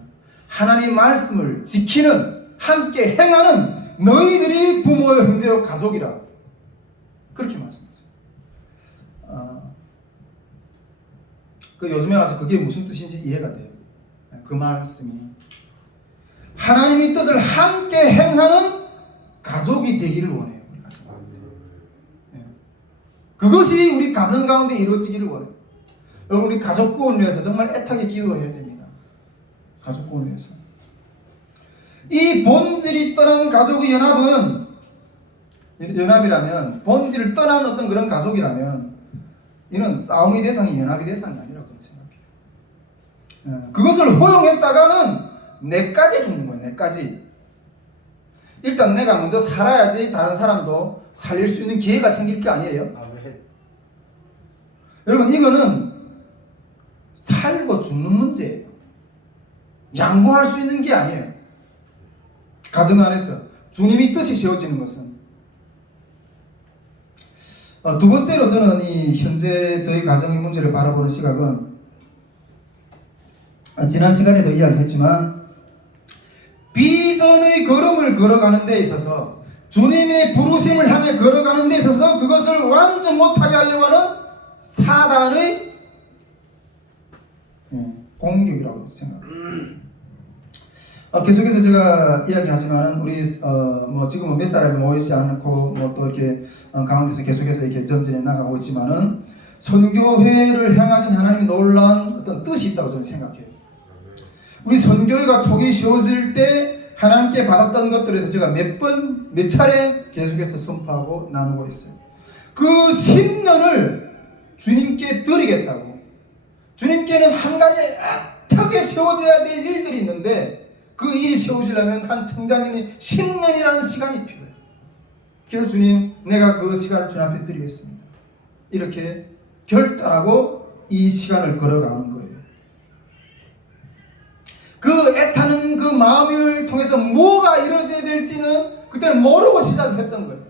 하나님 말씀을 지키는, 함께 행하는 너희들이 부모요 형제요 가족이라. 그렇게 말씀하세요. 요즘에 와서 그게 무슨 뜻인지 이해가 돼요. 그 말씀이 하나님의 뜻을 함께 행하는 가족이 되기를 원해요. 우리 가정 가운데. 그것이 우리 가정 가운데 이루어지기를 원해요. 여러분, 우리 가족 구원을 위해서 정말 애타게 기도해야 됩니다. 가족 구원을 위해서. 이 본질이 떠난 가족의 연합이라면, 본질을 떠난 어떤 그런 가족이라면 이는 싸움의 대상이 연합의 대상이 아니라고 저는 생각해요. 그것을 허용했다가는 내까지 죽는 거예요. 내까지. 일단 내가 먼저 살아야지 다른 사람도 살릴 수 있는 기회가 생길 게 아니에요. 아멘. 여러분, 이거는 살고 죽는 문제예요. 양보할 수 있는 게 아니에요. 가정 안에서 주님의 뜻이 세워지는 것은. 두 번째로 저는 이 현재 저희 가정의 문제를 바라보는 시각은, 지난 시간에도 이야기했지만 비전의 걸음을 걸어가는 데 있어서, 주님의 부르심을 향해 걸어가는 데 있어서 그것을 완전 못하게 하려고 하는 사단의 공격이라고 생각합니다. 계속해서 제가 이야기하지만은 우리 지금은 몇 사람이 모이지 않고 또 이렇게 가운데서 계속해서 이렇게 전진해 나가고 있지만은 선교회를 향하신 하나님의 놀라운 어떤 뜻이 있다고 저는 생각해요. 우리 선교회가 초기 세워질 때 하나님께 받았던 것들에 대해서 제가 몇 차례 계속해서 선포하고 나누고 있어요. 그 10년을 주님께 드리겠다고. 주님께는 한 가지 애타게 세워져야 될 일들이 있는데, 그 일이 세워지려면 한 청장년이 10년이라는 시간이 필요해요. 그래서 주님, 내가 그 시간을 주님 앞에 드리겠습니다. 이렇게 결단하고 이 시간을 걸어가는 거예요. 그 애타는 그 마음을 통해서 뭐가 이루어져야 될지는 그때는 모르고 시작했던 거예요.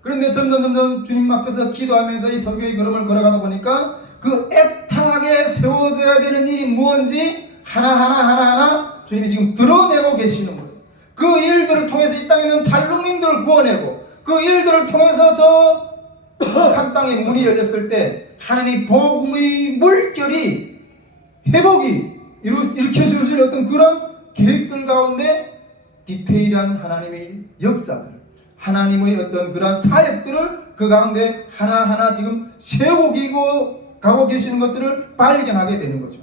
그런데 점점 주님 앞에서 기도하면서 이 선교의 걸음을 걸어가다 보니까 그 애타게 세워져야 되는 일이 무엇인지 하나하나 주님이 지금 드러내고 계시는 거예요. 그 일들을 통해서 이 땅에 있는 탈북민들을 구원하고 그 일들을 통해서 저 각 땅에 문이 열렸을 때 하나님 복음의 물결이 회복이 일으켜질 어떤 그런 계획들 가운데 디테일한 하나님의 역사들, 하나님의 어떤 그런 사역들을 그 가운데 하나하나 지금 세우고 가고 계시는 것들을 발견하게 되는 거죠.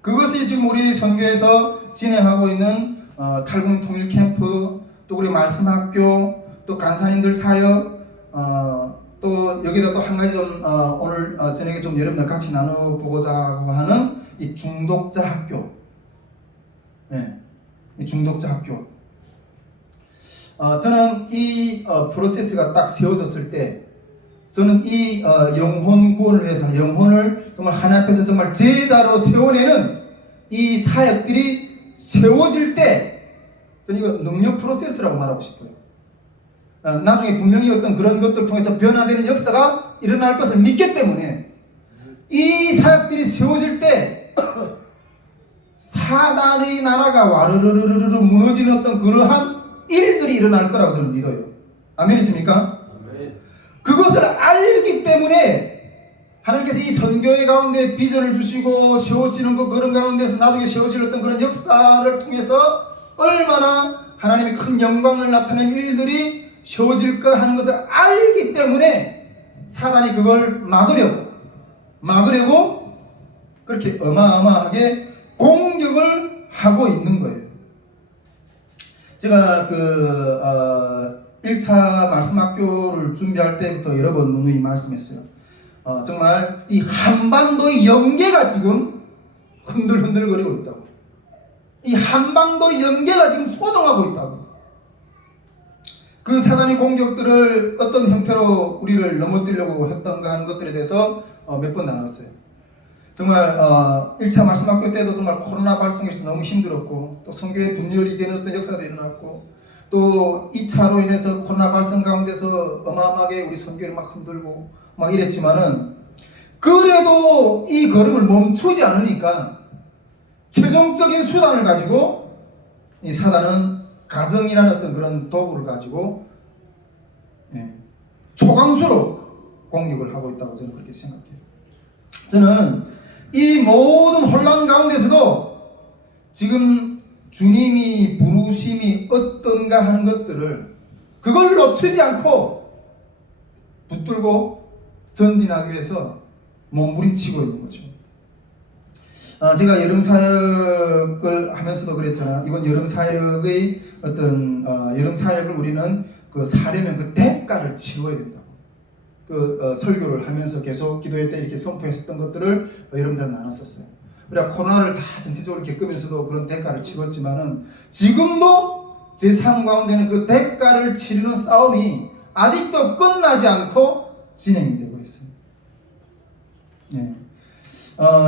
그것이 지금 우리 선교에서 진행하고 있는 탈북민 통일 캠프, 또 우리 말씀학교, 또 간사님들 사역, 또 여기다 또 한 가지 좀 오늘 저녁에 좀 여러분들 같이 나눠보고자 하는 이 중독자 학교, 이 중독자 학교. 저는 이 프로세스가 딱 세워졌을 때, 저는 이 영혼 구원을 위해서 영혼을 정말 하나님 앞에서 정말 제자로 세워내는 이 사역들이 세워질 때, 저는 이거 능력 프로세스라고 말하고 싶어요. 나중에 분명히 어떤 그런 것들을 통해서 변화되는 역사가 일어날 것을 믿기 때문에 이 사역들이 세워질 때 사단의 나라가 와르르르르 무너지는 어떤 그러한 일들이 일어날 거라고 저는 믿어요. 아멘이십니까? 그것을 알기 때문에 하나님께서 이 선교회 가운데 비전을 주시고 세워지는 그런 가운데서 나중에 세워질 어떤 그런 역사를 통해서 얼마나 하나님의 큰 영광을 나타내는 일들이 세워질까 하는 것을 알기 때문에 사단이 그걸 막으려고 그렇게 어마어마하게 공격을 하고 있는 거예요. 제가 1차 말씀학교를 준비할 때부터 여러 번 누누이 말씀했어요. 정말 이 한반도의 영계가 지금 흔들흔들거리고 있다고. 이 한반도의 영계가 지금 소동하고 있다고. 그 사단의 공격들을 어떤 형태로 우리를 넘어뜨리려고 했던가 하는 것들에 대해서 몇 번 나눴어요. 정말 1차 말씀학교 때도 정말 코로나 발생해서 너무 힘들었고, 또 선교의 분열이 되는 어떤 역사도 일어났고, 또 2차로 인해서 코로나 발생 가운데서 어마어마하게 우리 선교를 막 흔들고 막 이랬지만은, 그래도 이 걸음을 멈추지 않으니까 최종적인 수단을 가지고 이 사단은 가정이라는 어떤 그런 도구를 가지고 초강수로 공격을 하고 있다고 저는 그렇게 생각해요. 저는 이 모든 혼란 가운데서도 지금 주님이 부르심이 어떤가 하는 것들을 그걸 놓치지 않고 붙들고 전진하기 위해서 몸부림치고 있는 거죠. 제가 여름 사역을 하면서도 그랬잖아요. 이번 여름 사역의 어떤 여름 사역을 우리는 그 사려면 그 대가를 치러야 된다고. 설교를 하면서 계속 기도회 때 이렇게 선포했었던 것들을 여러분들은 나눴었어요. 우리가 코로나를 다 전체적으로 겪으면서도 그런 대가를 치렀지만은 지금도 제 삶 가운데는 그 대가를 치르는 싸움이 아직도 끝나지 않고 진행이 되고 있어요.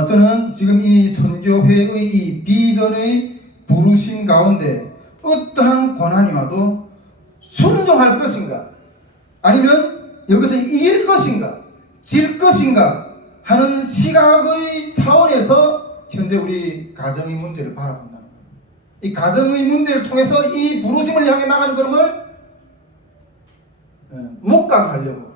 저는 지금 이 선교회의 이 비전의 부르심 가운데 어떠한 고난이 와도 순종할 것인가, 아니면 여기서 이길 것인가, 질 것인가 하는 시각의 차원에서 현재 우리 가정의 문제를 바라본다는 거예요. 이 가정의 문제를 통해서 이 부르심을 향해 나가는 걸음을 목각하려고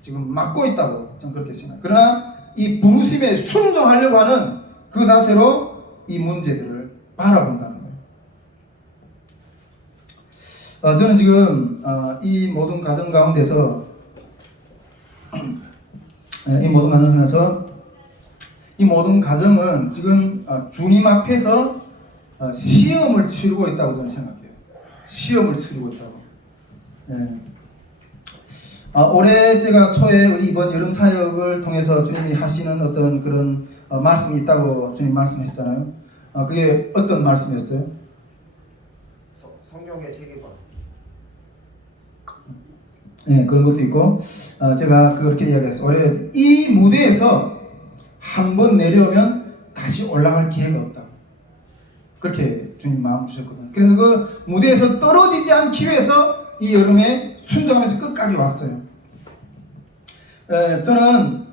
지금 막고 있다고 저는 그렇게 생각해요. 그러나 이 부르심에 순종하려고 하는 그 자세로 이 문제들을 바라본다는 거예요. 저는 지금 이 모든 가정 가운데서 이 모든 가정은 지금 주님 앞에서 시험을 치르고 있다고 저는 생각해요. 시험을 치르고 있다고. 올해 제가 초에 우리 이번 여름 사역을 통해서 주님이 하시는 어떤 그런 말씀이 있다고 주님 말씀하셨잖아요. 그게 어떤 말씀이었어요? 성경의 세계관. 그런 것도 있고, 제가 그렇게 이야기했어요. 올해 이 무대에서 한번 내려오면 다시 올라갈 기회가 없다. 그렇게 주님 마음 주셨거든요. 그래서 그 무대에서 떨어지지 않기 위해서 이 여름에 순종하면서 끝까지 왔어요. 저는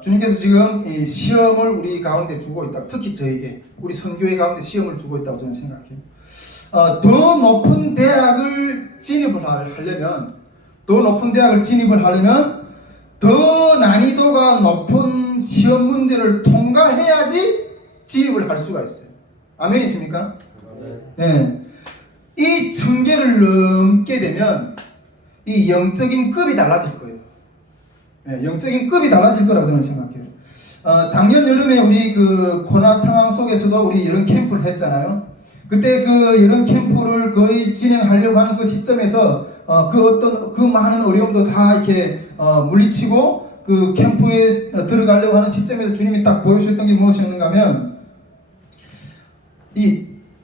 주님께서 지금 이 시험을 우리 가운데 주고 있다. 특히 저에게, 우리 선교회 가운데 시험을 주고 있다고 저는 생각해요. 더 높은 대학을 진입을 하려면 더 난이도가 높은 시험 문제를 통과해야지 진입을 할 수가 있어요. 아멘이십니까? 네. 이 청계를 넘게 되면 이 영적인 급이 달라질 거예요. 네, 영적인 급이 달라질 거라고 저는 생각해요. 작년 여름에 우리 그 코로나 상황 속에서도 우리 여름 캠프를 했잖아요. 그때 그 여름 캠프를 거의 진행하려고 하는 그 시점에서 그 많은 어려움도 다 이렇게 물리치고 그 캠프에 들어가려고 하는 시점에서 주님이 딱 보여주셨던 게 무엇이었는가 하면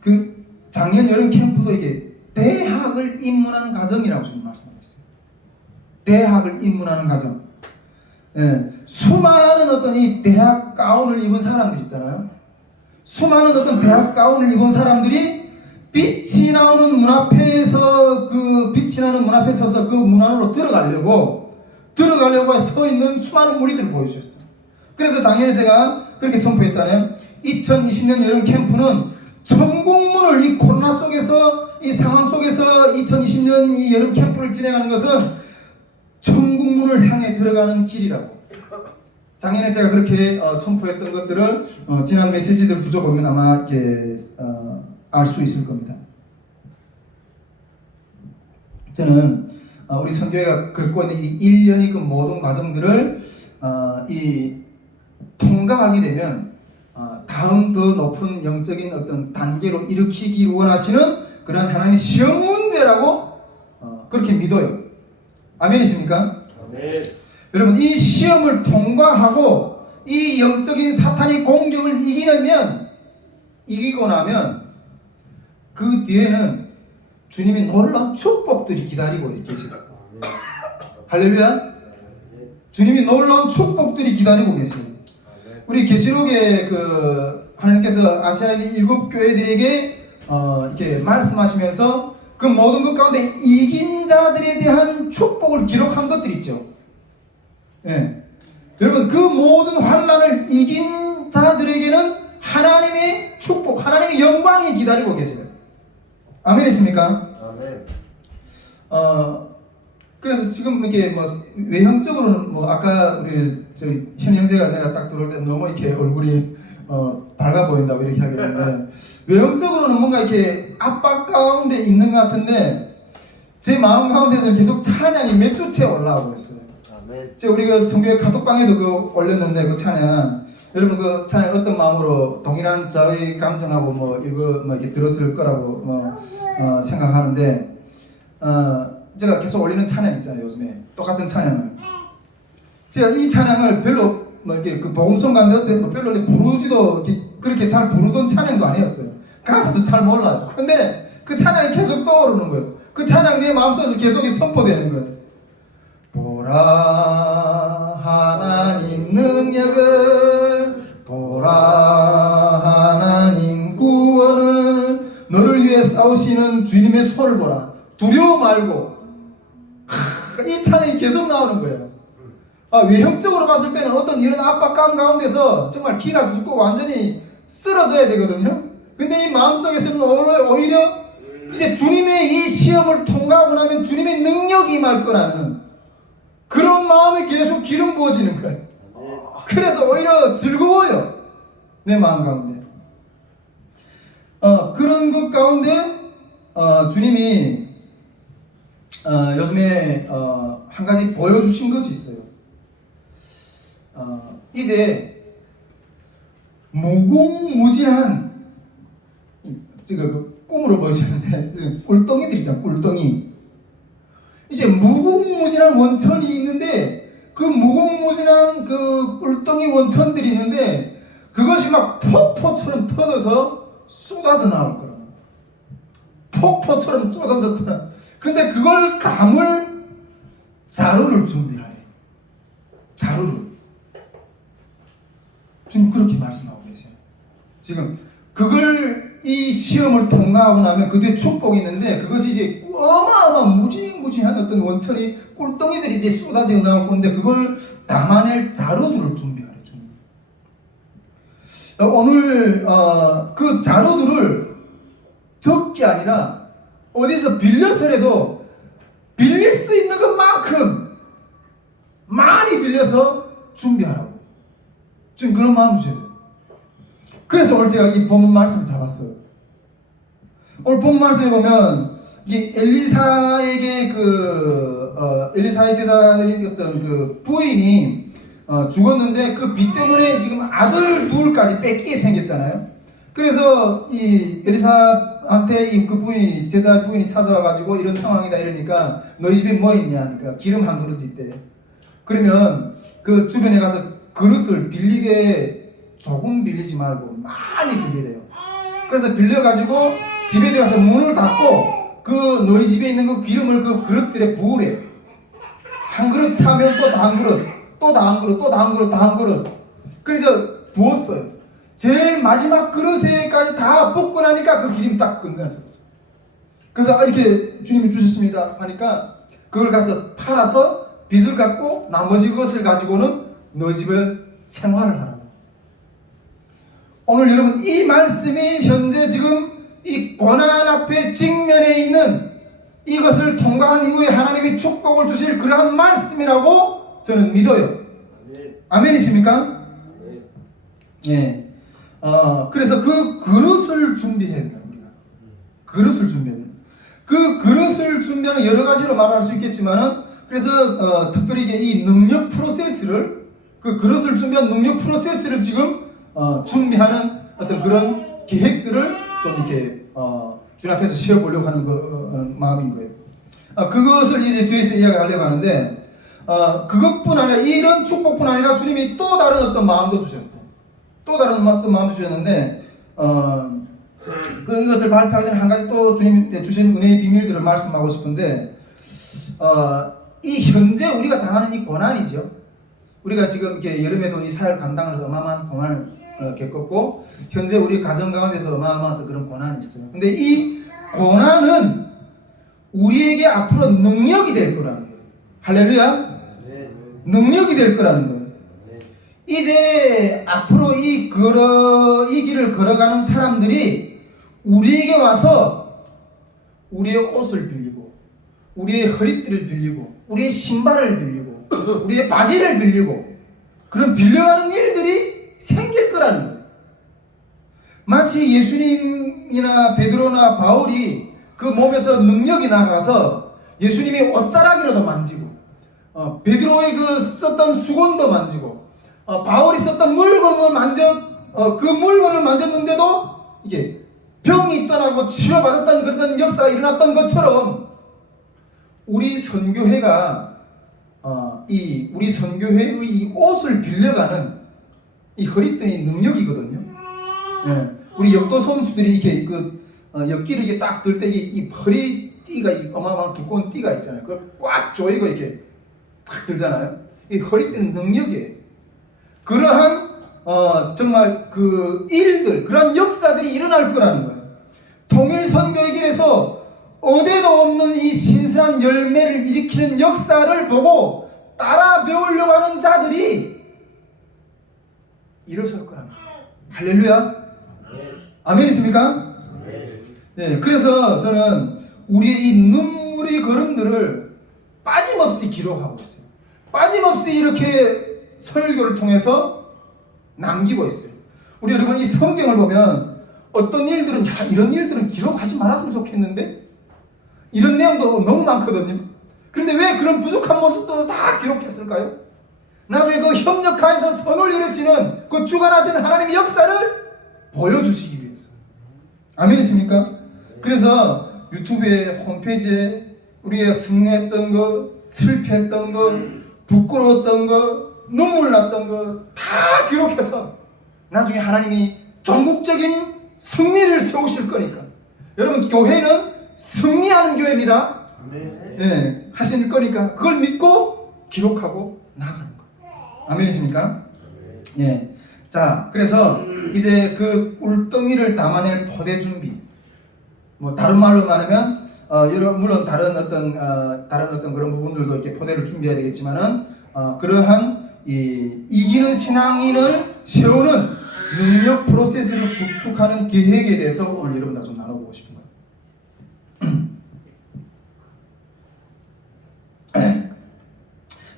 그 작년 여름 캠프도 이게 대학을 입문하는 과정이라고 주님 말씀하셨어요. 대학을 입문하는 과정. 예, 수많은 어떤 이 대학 가운을 입은 사람들 있잖아요. 수많은 어떤 대학 가운을 입은 사람들이 빛이 나는 문 앞에 서서 그 문 안으로 들어가려고 서 있는 수많은 무리들을 보여주셨어요. 그래서 작년에 제가 그렇게 선포했잖아요. 2020년 여름 캠프는 전국문을 이 코로나 속에서 이 상황 속에서 2020년 이 여름 캠프를 진행하는 것은 천국문을 향해 들어가는 길이라고. 작년에 제가 그렇게 선포했던 것들을 지난 메시지들 부족하면 아마 이렇게 알 수 있을 겁니다. 저는 우리 선교회가 겪고 있는 이 1년의 그 모든 과정들을 이 통과하게 되면 다음 더 높은 영적인 어떤 단계로 일으키기 원하시는 그런 하나님의 시험 문제라고 그렇게 믿어요. 아멘이십니까? 아멘. 여러분, 이 시험을 통과하고 이 영적인 사탄의 공격을 이기고 나면 그 뒤에는 주님이 놀라운 축복들이 기다리고 계세요. 할렐루야. 주님이 놀라운 축복들이 기다리고 계세요. 우리 계시록에 그 하나님께서 아시아의 7 교회들에게 이렇게 말씀하시면서 그 모든 것 가운데 이긴 자들에 대한 축복을 기록한 것들이 있죠. 예. 여러분, 그 모든 환난을 이긴 자들에게는 하나님의 축복, 하나님의 영광이 기다리고 계세요. 아멘이십니까? 아멘. 그래서 지금 이게 뭐 외형적으로는 뭐 아까 우리 저희 현 형제가 내가 딱 들어올 때 너무 이렇게 얼굴이 밝아 보인다고 이렇게 하겠는데 외형적으로는 뭔가 이렇게 압박 가운데 있는 것 같은데 제 마음 가운데서 계속 찬양이 몇 주째 올라오고 있어요. 아멘. 제가 우리가 성교회 카톡방에도 그 올렸는데 그 찬양 여러분 그 찬양 어떤 마음으로 동일한 저희 감정하고 뭐 이거 뭐 이렇게 들었을 거라고 생각하는데 제가 계속 올리는 찬양 있잖아요. 요즘에 똑같은 찬양을 제가 이 찬양을 별로 뭐 이렇게 그 복음성 가운데 뭐 별로 부르지도 그렇게 잘 부르던 찬양도 아니었어요. 가사도 잘 몰라요. 근데 그 찬양이 계속 떠오르는 거예요. 그 찬양이 내 마음속에서 계속 선포되는 거예요. 보라 하나님 능력을, 보라 하나님 구원을, 너를 위해 싸우시는 주님의 손을 보라. 두려워 말고. 이 찬양이 계속 나오는 거예요. 외형적으로 봤을 때는 어떤 이런 압박감 가운데서 정말 기가 죽고 완전히 쓰러져야 되거든요. 근데 이 마음속에서는 오히려 이제 주님의 이 시험을 통과하고 나면 주님의 능력이 임할 거라는 그런 마음에 계속 기름 부어지는 거예요. 그래서 오히려 즐거워요. 내 마음 가운데. 그런 것 가운데 주님이 요즘에 한 가지 보여주신 것이 있어요. 이제 무궁무진한 제가 그 꿈으로 보여주는데 꿀덩이들 있잖아요. 꿀덩이. 이제 무궁무진한 원천이 있는데 그 무궁무진한 그 꿀덩이 원천들이 있는데 그것이 막 폭포처럼 터져서 쏟아져 나올 거라고. 폭포처럼 쏟아져 나올. 근데 그걸 담을 자루를 준비하래. 자루를. 주님 그렇게 말씀하고 계세요. 지금 그걸 이 시험을 통과하고 나면 그 뒤에 축복이 있는데 그것이 이제 어마어마한 무지무지한 어떤 원천이 꿀덩이들이 이제 쏟아져 나올 건데 그걸 담아낼 자루들을 준비하래. 주님. 오늘 그 자루들을 적게 아니라 어디서 빌려서라도 빌릴 수 있는 것만큼 많이 빌려서 준비하라고. 지금 그런 마음 주셔야 돼요. 그래서 오늘 제가 이 본문 말씀을 잡았어요. 오늘 본문 말씀에 보면 이게 엘리사에게 엘리사의 제자들이 어떤 그 부인이 죽었는데 그 빚 때문에 지금 아들 둘까지 뺏기게 생겼잖아요. 그래서 이 엘리사한테 그 부인이 제자 부인이 찾아와 가지고 이런 상황이다 이러니까 너희 집에 뭐 있냐 하니까 기름 한 그릇 있대. 그러면 그 주변에 가서 그릇을 빌리되 조금 빌리지 말고 많이 빌리래요. 그래서 빌려 가지고 집에 들어가서 문을 닫고 그 너희 집에 있는 그 기름을 그 그릇들에 부으래. 한 그릇 차면 또 다 한 그릇, 또 다 한 그릇, 또 다 한 그릇, 다 한 그릇. 그래서 부었어요. 제일 마지막 그릇에까지 다 붓고 나니까 그 기름 딱 끝났어요. 그래서 이렇게 주님이 주셨습니다 하니까 그걸 가서 팔아서 빚을 갚고 나머지 것을 가지고는 너희 집에 생활을 하라고. 오늘 여러분 이 말씀이 현재 지금 이 고난 앞에 직면해 있는 이것을 통과한 이후에 하나님이 축복을 주실 그러한 말씀이라고 저는 믿어요. 아멘이십니까? 예. 그래서 그 그릇을 준비해야 된다. 우리가 그릇을 준비해야 된다. 그 그릇을 준비하는 여러 가지로 말할 수 있겠지만은 그래서 특별히 이 능력 프로세스를 그 그릇을 준비한 능력 프로세스를 지금 준비하는 어떤 그런 계획들을 좀 이렇게 주님 앞에서 세워보려고 하는 그 마음인 거예요. 그것을 이제 뒤에서 이야기하려고 하는데 그것뿐 아니라 이런 축복뿐 아니라 주님이 또 다른 어떤 마음도 주셨어요. 또 다른 어떤 마음도 주셨는데 이것을 발표하기 전에 한 가지 또 주님이 주신 은혜의 비밀들을 말씀하고 싶은데 이 현재 우리가 당하는 이 고난이죠. 우리가 지금 이렇게 여름에도 이 사회를 감당하면서 어마어마한 고난을 겪었고 현재 우리 가정 가운데서 어마어마한 그런 고난이 있어요. 근데 이 고난은 우리에게 앞으로 능력이 될 거라는 거예요. 할렐루야. 능력이 될 거라는 거예요. 이제 앞으로 이 길을 걸어가는 사람들이 우리에게 와서 우리의 옷을 빌리고 우리의 허리띠를 빌리고 우리의 신발을 빌리고 우리의 바지를 빌리고 그런 빌려가는 일들이 생길 거라는 거예요. 마치 예수님이나 베드로나 바울이 그 몸에서 능력이 나가서 예수님의 옷자락이라도 만지고 베드로의 그 썼던 수건도 만지고 바울이 썼던 물건을 그 물건을 만졌는데도 이게 병이 떠나고 치료받았던 그런 역사가 일어났던 것처럼 우리 선교회가 우리 선교회의 이 옷을 빌려가는 이 허리띠의 능력이거든요. 예. 우리 역도 선수들이 이렇게 역기를 이렇게 딱 들 때 이 허리띠가 이 어마어마한 두꺼운 띠가 있잖아요. 그걸 꽉 조이고 이렇게 딱 들잖아요. 이 허리띠는 능력이에요. 그러한 정말 그 일들, 그런 역사들이 일어날 거라는 거예요. 통일 선교의 길에서 어디에도 없는 이 신선한 열매를 일으키는 역사를 보고 따라 배우려고 하는 자들이 일어설 거라는 거예요. 할렐루야. 아멘이십니까? 네, 그래서 저는 우리의 이 눈물의 걸음들을 빠짐없이 기록하고 있어요. 빠짐없이 이렇게 설교를 통해서 남기고 있어요. 우리 여러분 이 성경을 보면 어떤 일들은 이런 일들은 기록하지 말았으면 좋겠는데 이런 내용도 너무 많거든요. 그런데 왜 그런 부족한 모습도 다 기록했을까요? 나중에 그 협력하여서 선을 이루시는 그 주관하시는 하나님의 역사를 보여주시기 위해서. 아멘이십니까? 그래서 유튜브에 홈페이지에 우리가 승리했던 거, 실패했던 거, 부끄러웠던 거, 눈물 났던 거 다 기록해서 나중에 하나님이 전국적인 승리를 세우실 거니까. 여러분 교회는 승리하는 교회입니다. 네, 하실 거니까 그걸 믿고 기록하고 나가는 거예요. 아멘이십니까? 네. 자, 그래서 이제 그 꿀덩이를 담아낼 포대 준비. 뭐 다른 말로 말하면 물론 다른 어떤 그런 부분들도 이렇게 포대를 준비해야 되겠지만은 그러한 이기는 신앙인을 세우는 능력 프로세스를 구축하는 계획에 대해서 오늘 여러분들 좀 나눠보고 싶은 거예요.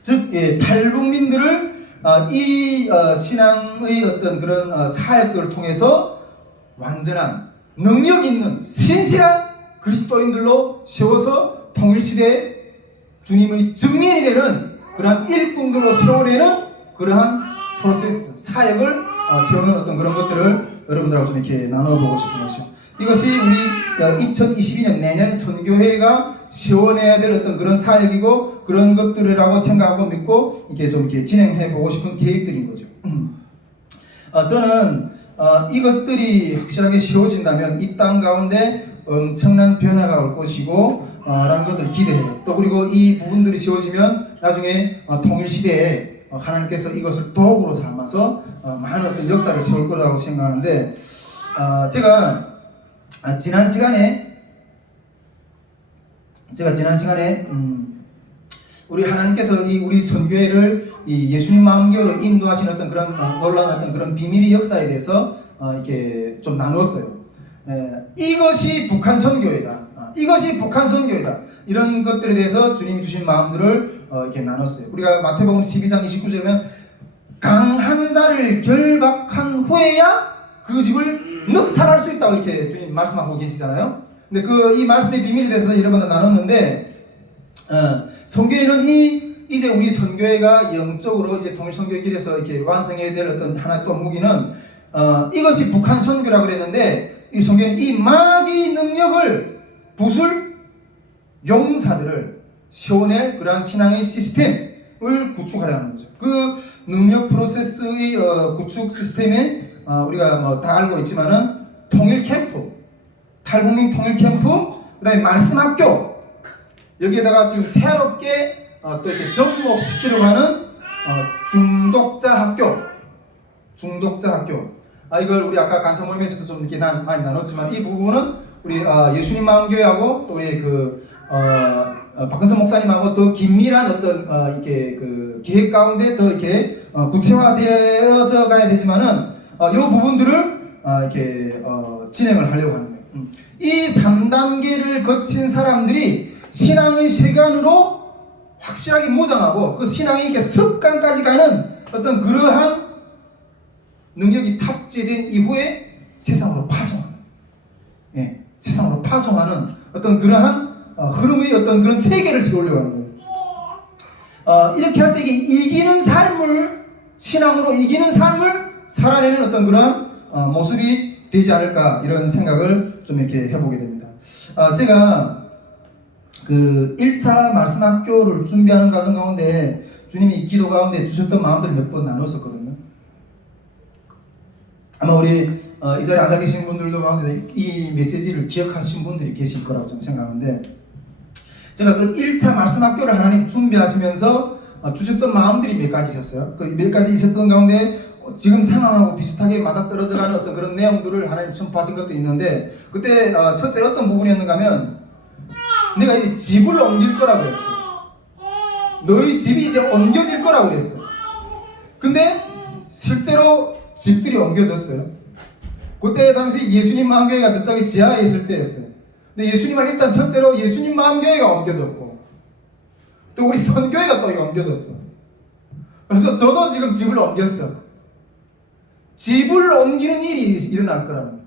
즉 탈북민들을 이 신앙의 어떤 그런 사역들을 통해서 완전한 능력 있는 신실한 그리스도인들로 세워서 통일시대에 주님의 증인이 되는 그러한 일꾼들로 세워내는 그러한 프로세스, 사역을 세우는 어떤 그런 것들을 여러분들하고 좀 이렇게 나눠보고 싶은 것이죠. 이것이 우리 2022년 내년 선교회가 세워내야 될 어떤 그런 사역이고 그런 것들이라고 생각하고 믿고 이렇게 진행해 보고 싶은 계획들인 거죠. 저는 이것들이 확실하게 세워진다면 이 땅 가운데 엄청난 변화가 올 것이고 라는 것들을 기대해요. 또 그리고 이 부분들이 세워지면 나중에 통일시대에 하나님께서 이것을 도구로 삼아서 많은 어떤 역사를 세울 거라고 생각하는데 제가 지난 시간에 우리 하나님께서 우리 선교회를 이 예수님 마음교회로 인도하신 어떤 그런 놀라운 어떤 그런 비밀의 역사에 대해서 이렇게 좀 나누었어요. 이것이 북한 선교회다. 이것이 북한 선교회다. 이런 것들에 대해서 주님이 주신 마음들을 이렇게 나눴어요. 우리가 마태복음 12장 29절에 강한 자를 결박한 후에야 그 집을 늑탈할 수 있다고 이렇게 주님 말씀하고 계시잖아요. 근데 이 말씀의 비밀에 대해서 여러분들 나눴는데 선교회는 이제 우리 선교회가 영적으로 이제 통일 선교의 길에서 이렇게 완성해야 될 어떤 하나의 또 무기는 이것이 북한 선교라고 그랬는데 이 선교회는 이 마귀 능력을 부술 용사들을 세워낼 그러한 신앙의 시스템을 구축하려는 거죠. 그 능력 프로세스의 구축 시스템에 우리가 다 알고 있지만은 통일 캠프, 탈북민 통일 캠프, 그다음에 말씀 학교, 여기에다가 지금 새롭게 또 이렇게 접목시키려고 하는 중독자 학교. 이걸 우리 아까 간사 모임에서도 좀 이렇게 많이 나눴지만 이 부분은 우리 예수님 마음교회하고 또 우리 박근성 목사님하고 더 긴밀한 어떤 이렇게 그 계획 가운데 더 이렇게 구체화되어져 가야 되지만은 이 부분들을 이렇게 진행을 하려고 하는 거예요. 이 3단계를 거친 사람들이 신앙의 세간으로 확실하게 무장하고 그 신앙이 이렇게 습관까지 가는 어떤 그러한 능력이 탑재된 이후에 세상으로 파송하는, 세상으로 파송하는 어떤 그러한 흐름의 어떤 그런 체계를 세우려고 하는 거예요. 이렇게 할 때 이기는 삶을, 신앙으로 이기는 삶을 살아내는 어떤 그런 모습이 되지 않을까 이런 생각을 좀 이렇게 해보게 됩니다. 제가 그 1차 말씀 학교를 준비하는 과정 가운데 주님이 기도 가운데 주셨던 마음들을 몇 번 나눴었거든요. 아마 우리 이 자리에 앉아 계신 분들도 가운데 이 메시지를 기억하신 분들이 계실 거라고 좀 생각하는데, 제가 그 1차 말씀 학교를 하나님 준비하시면서 주셨던 마음들이 몇 가지 있었어요. 그 몇 가지 있었던 가운데 지금 상황하고 비슷하게 맞아떨어져가는 어떤 그런 내용들을 하나님 선포하신 것들이 있는데, 그때 첫째 어떤 부분이었는가 하면 내가 이제 집을 옮길 거라고 그랬어요. 너희 집이 이제 옮겨질 거라고 그랬어요. 근데 실제로 집들이 옮겨졌어요. 그때 당시 예수님 마음교회가 저쪽에 지하에 있을 때였어요. 근데 예수님은 일단 첫째로 예수님 마음교회가 옮겨졌고 또 우리 선교회가 또 옮겨졌어. 그래서 저도 지금 집을 옮겼어. 집을 옮기는 일이 일어날 거라는 거예요.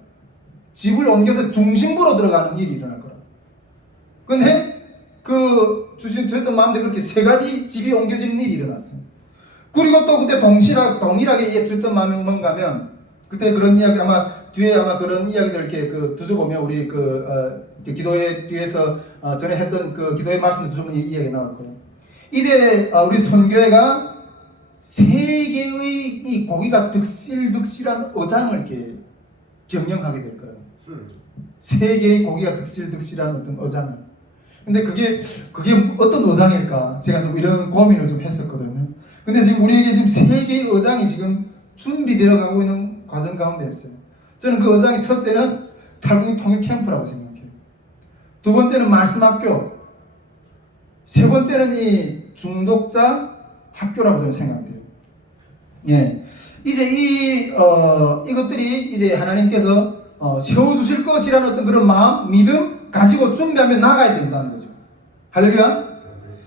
집을 옮겨서 중심부로 들어가는 일이 일어날 거라고. 근데 주셨던 마음대로 그렇게 세 가지 집이 옮겨지는 일이 일어났어요. 그리고 또 그때 동일하게 주셨던 마음이 뭔가 하면, 그때 그런 이야기 아마 뒤에 그런 이야기들 이렇게 두줘보면 우리 기도회 뒤에서 전에 했던 그 기도회 말씀도 두줘보면 이야기 나올 거예요. 이제 우리 선교회가 세 개의 이 고기가 득실득실한 어장을 이렇게 경영하게 될 거예요. 세 개의 고기가 득실득실한 어떤 어장을. 근데 그게 어떤 어장일까? 제가 좀 이런 고민을 좀 했었거든요. 근데 지금 우리에게 지금 세 개의 어장이 지금 준비되어 가고 있는 과정 가운데 있어요. 저는 그 어장이 첫째는 탈북민 통일 캠프라고 생각해요. 두 번째는 말씀 학교. 세 번째는 이 중독자 학교라고 저는 생각돼요. 예. 이제 이것들이 이제 하나님께서 세워주실 것이라는 어떤 그런 마음, 믿음 가지고 준비하며 나가야 된다는 거죠. 할렐루야.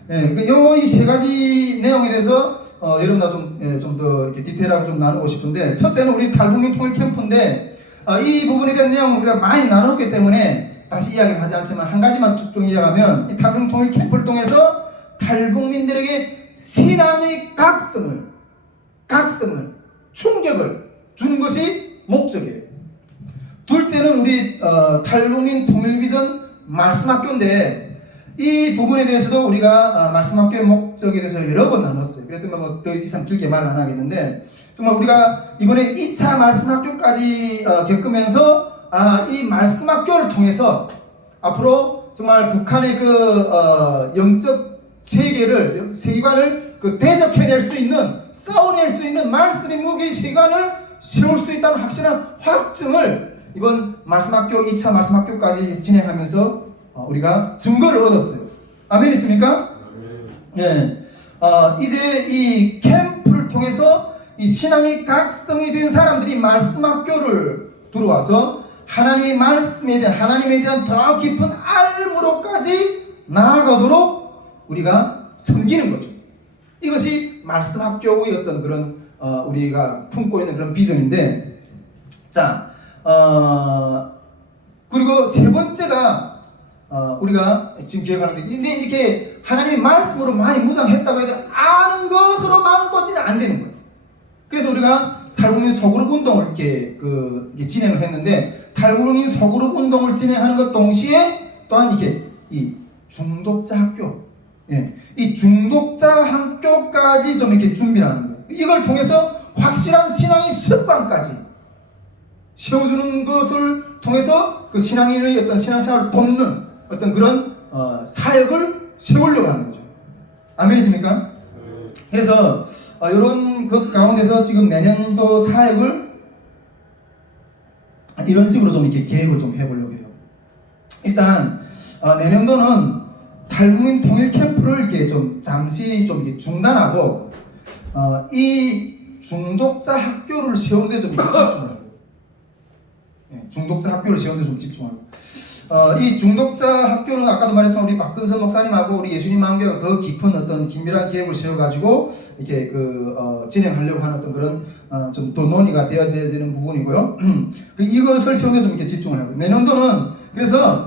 그러니까 이 세 가지 내용에 대해서 여러분과 좀 더 이렇게 디테일하게 좀 나누고 싶은데, 첫째는 우리 탈북민 통일 캠프인데 이 부분에 대한 내용을 우리가 많이 나눴기 때문에 다시 이야기를 하지 않지만 한 가지만 쭉 이야기하면, 이 탈북민 통일 캠프를 통해서 탈북민들에게 신앙의 각성을 충격을 주는 것이 목적이에요. 둘째는 우리 탈북민 통일비전 말씀학교인데, 이 부분에 대해서도 우리가 말씀학교의 목적에 대해서 여러 번 나눴어요. 그래서 뭐 더 이상 길게 말은 안 하겠는데, 정말 우리가 이번에 2차 말씀학교까지 겪으면서 이 말씀학교를 통해서 앞으로 정말 북한의 그 영적 세계관을 대적해낼 수 있는, 싸워낼 수 있는 말씀의 무기 시간을 세울 수 있다는 확실한 확증을 이번 말씀학교 2차 말씀학교까지 진행하면서 우리가 증거를 얻었어요. 아멘이십니까? 예. 이제 이 캠프를 통해서 이 신앙이 각성이 된 사람들이 말씀학교를 들어와서 하나님의 말씀에 대한, 하나님에 대한 더 깊은 알무로까지 나아가도록 우리가 섬기는 거죠. 이것이 말씀학교의 어떤 그런 우리가 품고 있는 그런 비전인데, 자, 그리고 세 번째가 우리가 지금 기억하는 게, 근데 이렇게 하나님의 말씀으로 많이 무장했다고 해도 아는 것으로 마음껏지는 안 되는 거예요. 그래서 우리가 탈북민 소그룹 운동을 이렇게 진행을 했는데, 탈북민 소그룹 운동을 진행하는 것 동시에 또한 이게 이 중독자 학교, 이 중독자 학교까지 좀 이렇게 준비를 하는 거예요. 이걸 통해서 확실한 신앙의 습관까지 세워주는 것을 통해서 그 신앙인의 어떤 신앙생활을 돕는 어떤 그런 사역을 세우려고 하는 거죠. 아멘이십니까? 그래서 이런 것 가운데서 지금 내년도 사역을 이런 식으로 좀 이렇게 계획을 좀 해보려고 해요. 일단 내년도는 탈북민 통일 캠프를 이렇게 좀 잠시 좀 이렇게 중단하고 이 중독자 학교를 세우는 데 좀 집중하고, 중독자 학교를 세우는 데 좀 집중하고, 이 중독자 학교는 아까도 말했지만 우리 박근선 목사님하고 우리 예수님 마음교회가 더 깊은 어떤 긴밀한 계획을 세워가지고 이렇게 진행하려고 하는 어떤 그런 좀 더 논의가 되어져야 되는 부분이고요. 이것을 세우는 데 좀 이렇게 집중을 하고, 내년도는 그래서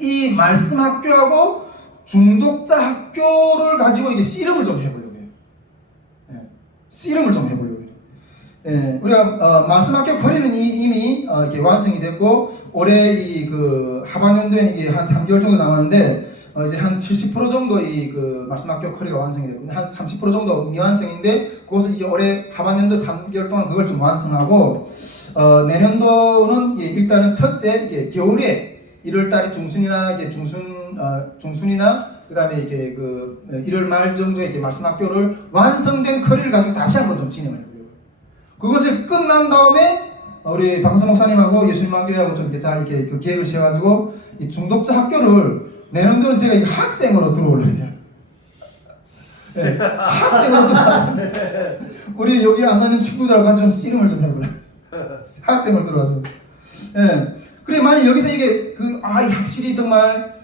이 말씀 학교하고 중독자 학교를 가지고 이게 씨름을 좀 해보려고 해요. 씨름을 좀 해보려고 해요. 우리가 말씀학교 거리는 이미 이렇게 완성이 됐고, 올해 이 하반년도에는 이게 한 3개월 정도 남았는데, 이제 한 70% 정도 이 말씀학교 거리가 완성이 됐고, 한 30% 정도 미완성인데, 그것을 이제 올해 하반년도 3개월 동안 그걸 좀 완성하고, 내년도는 일단은 첫째 이게 겨울에 1월달에 중순이나 이게 중순이나 그다음에 이렇게 1월 말 정도에 이렇게 말씀학교를 완성된 커리를 가지고 다시 한번 좀 진행을 해보려고. 그것을 끝난 다음에 우리 박근선 목사님하고 예수님마교회하고 좀 이렇게 잘 이렇게 계획을 세워가지고 이 중독자 학교를 내년도는 제가 이 학생으로 들어오려고요. 학생으로 들어와서 우리 여기 앉아있는 친구들하고 같이 좀 씨름을 좀 해보려고. 학생으로 들어와서. 그래, 만약 여기서 이게 확실히 정말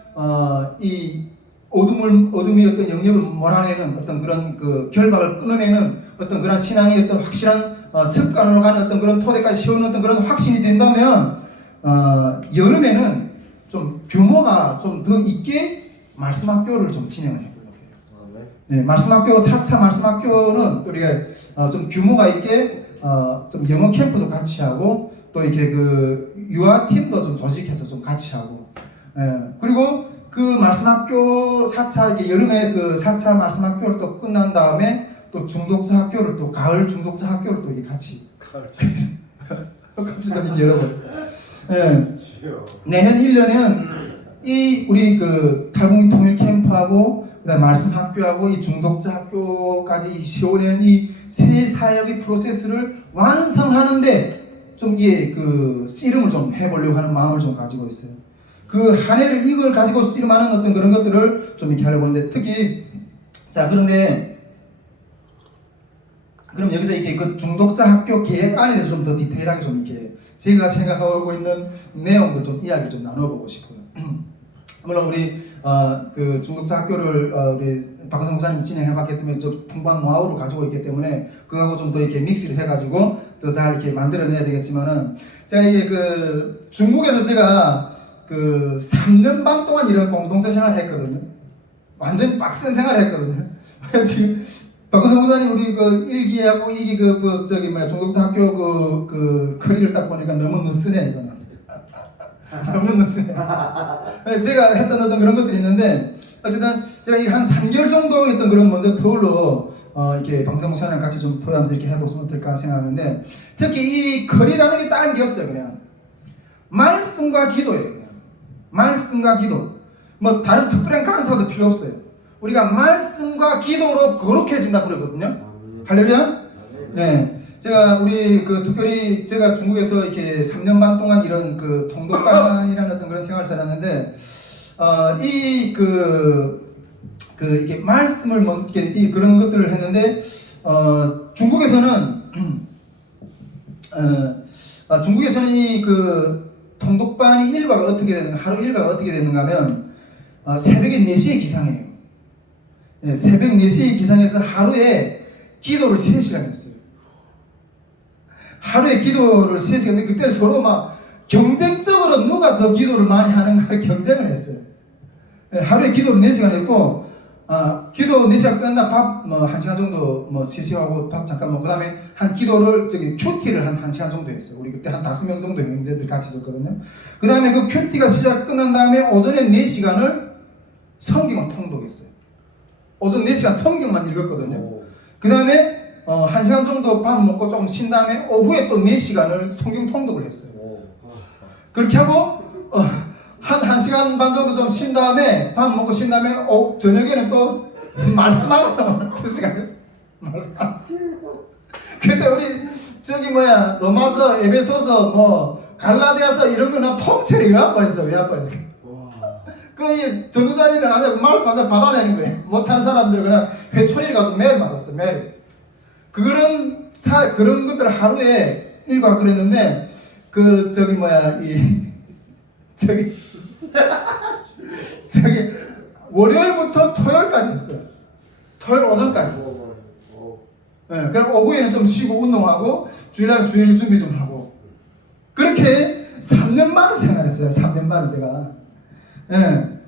이 어둠의 어떤 영역을 몰아내는 어떤 그런 결박을 끊어내는 어떤 그런 신앙의 어떤 확실한 습관으로 가는 어떤 그런 토대까지 세우는 어떤 그런 확신이 된다면, 여름에는 좀 규모가 좀 더 있게 말씀학교를 좀 진행을 해보려고 해요. 네, 말씀학교 4차 말씀학교는 우리가 좀 규모가 있게 좀 영어 캠프도 같이 하고, 또 이렇게 유아팀도 좀 조직해서 좀 같이 하고, 그리고 말씀학교 4차 여름에 4차 말씀학교를 또 끝난 다음에 또 중독자 학교를 또 가을 중독자 학교를 또 같이 같이 좀 이렇게 여러분, 내년 1년은 우리 탈북민 통일 캠프하고 그다음 말씀 학교하고 이 중독자 학교까지 세워내는 이 새 사역의 프로세스를 완성하는데 좀 씨름을 좀 해보려고 하는 마음을 좀 가지고 있어요. 한 해를 이걸 가지고 씨름하는 어떤 그런 것들을 좀 이렇게 하려고 하는데, 특히 그런데 그럼 여기서 이렇게 중독자 학교 계획 안에 대해서 좀 더 디테일하게 좀 이렇게 제가 생각하고 있는 내용들 좀 이야기 좀 나눠보고 싶어요. 물론 우리 그 중독자 학교를 우리 박은성 목사님이 진행해봤기 때문에 좀 풍부한 노하우를 가지고 있기 때문에 그거하고 좀 더 이렇게 믹스를 해가지고 더 잘 이렇게 만들어내야 되겠지만은 제가 이게 그 중국에서 제가 그 3년 반 동안 이런 공동체 생활을 했거든요. 완전 빡센 생활을 했거든요. 지금 박은성 목사님 우리 그 1기하고 2기 그 저기 뭐야 중독자 학교 그 커리를 딱 보니까 너무 느슨해 이거는. 너무 늦으네. 제가 했던 어떤 그런 것들이 있는데 어쨌든 제가 한 3개월 정도 했던 그런 먼저 터울로 이렇게 방송 목사랑 같이 좀 토하면서 이렇게 해보면 어떨까 생각하는데 특히 이 거리라는 게 다른 게 없어요. 그냥 말씀과 기도예요. 그냥 말씀과 기도. 뭐 다른 특별한 간사도 필요 없어요. 우리가 말씀과 기도로 거룩해진다 그러거든요. 할렐루야. 네. 제가 우리 그 특별히 제가 중국에서 이렇게 3년 반 동안 이런 그 통독반이라는 어떤 그런 생활을 살았는데 이 이렇게 말씀을 이렇게 그런 것들을 했는데 중국에서는 중국에서는 이 그 통독반이 일과가 어떻게 되는가 하루 일과가 어떻게 되는가 하면 새벽에 4시에 기상해요. 네, 새벽 4시에 기상해서 하루에 기도를 3시간 했어요. 하루에 기도를 3시간 했는데 그때 서로 막 경쟁적으로 누가 더 기도를 많이 하는가를 경쟁을 했어요. 하루에 기도를 4시간 했고 기도 4시간 끝났나 밥 뭐 1시간 정도 뭐 쉬시하고 밥 잠깐 먹고 그다음에 한 기도를 저기 큐티를 한 1시간 정도 했어요. 우리 그때 한 5명 정도 형제들 같이 있었거든요. 그다음에 그 큐티가 시작 끝난 다음에 오전에 4시간을 성경을 통독했어요. 오전 4시간 성경만 읽었거든요. 그다음에 1시간 정도 밥 먹고 조금 쉰 다음에 오후에 또 4시간을 성경 통독을 했어요. 그렇게 하고 한 1시간 반 정도 좀 쉰 다음에 밥 먹고 쉰 다음에 저녁에는 또 말씀하고 2시간 했어요. 말씀하고. 그때 우리 저기 뭐야 로마서, 에베소서, 뭐 갈라디아서 이런 거는 통째로 외워버렸어요. 그 전도자님이 아주 말씀 받아내는 거예요. 못하는 사람들 그냥 회초리를 가지고 매일 맞았어요. 매일. 그런 것들 하루에 일과 그랬는데 그 저기 뭐야 저기 월요일부터 토요일까지 했어요. 토요일 오전까지. 네, 그냥 오후에는 좀 쉬고 운동하고 주일날 주일 준비 좀 하고 그렇게 3년 만을 생활했어요. 3년 만을 제가. 네.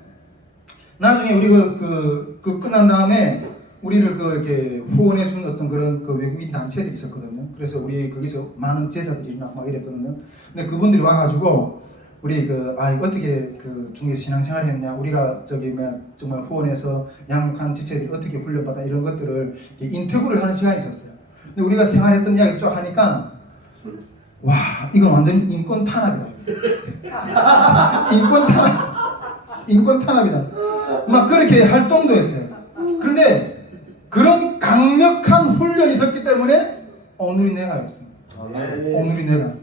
나중에 우리 그 끝난 다음에 우리를 이렇게 후원해 준 어떤 그런 그 외국인 단체들이 있었거든요. 그래서 우리 거기서 많은 제자들이 막 이랬거든요. 근데 그분들이 와가지고 우리 어떻게 그 중국에서 신앙생활 했냐, 우리가 저기 정말 후원해서 양육한 지체들이 어떻게 훈련받아 이런 것들을 인터뷰를 하는 시간이 있었어요. 근데 우리가 생활했던 이야기 쭉 하니까 와 이건 완전히 인권 탄압이다. 인권 탄압이다. 막 그렇게 할 정도였어요. 그런데 그런 강력한 훈련이 있었기 때문에 오늘이 내가 있습니다. 오늘이 내가.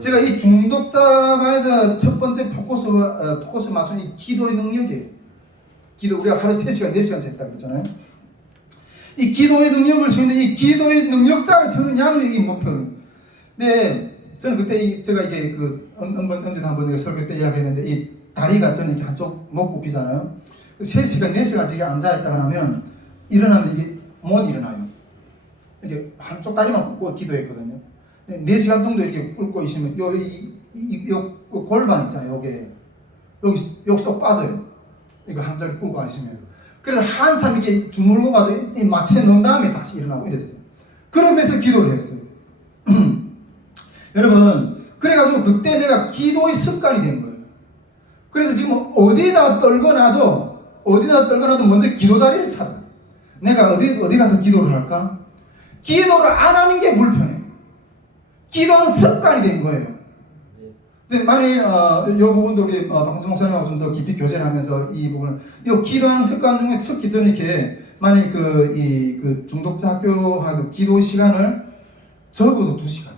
제가 이 중독자반에서 첫 번째 포커스 맞춘 이 기도의 능력이에요. 기도 우리가 하루 3시간, 4시간씩 했다고 했잖아요. 이 기도의 능력을 세우는데 이 기도의 능력자를 세우는 양이 이 목표는. 근데 저는 그때 제가 이게 언제도 한번 설교 때 이야기했는데 이 다리가 저는 이렇게 한쪽 목 굽히잖아요. 3시간, 4시간씩 앉아있다가 나면 일어나면 이게 못 일어나요. 이렇게 한쪽 다리만 굽고 기도했거든요. 4시간 정도 이렇게 꿇고 있으면 요 골반 있잖아요. 여기 쏙 빠져요. 이거 한 자리 꿇고 있으면. 그래서 한참 이렇게 주물러 가서 마취해 넣은 다음에 다시 일어나고 이랬어요. 그러면서 기도를 했어요. 여러분, 그래가지고 그때 내가 기도의 습관이 된 거예요. 그래서 지금 어디다 떨거나도 먼저 기도 자리를 찾아. 내가 어디 가서 기도를 할까? 기도를 안 하는 게 불편해. 기도하는 습관이 된 거예요. 근데 만일 이 부분도 우리 방송 목사님하고 좀 더 깊이 교제를 하면서 이 부분을 이 기도하는 습관 중에 특히 저는 이렇게 만일 그 중독자 학교하고 기도 시간을 적어도 2시간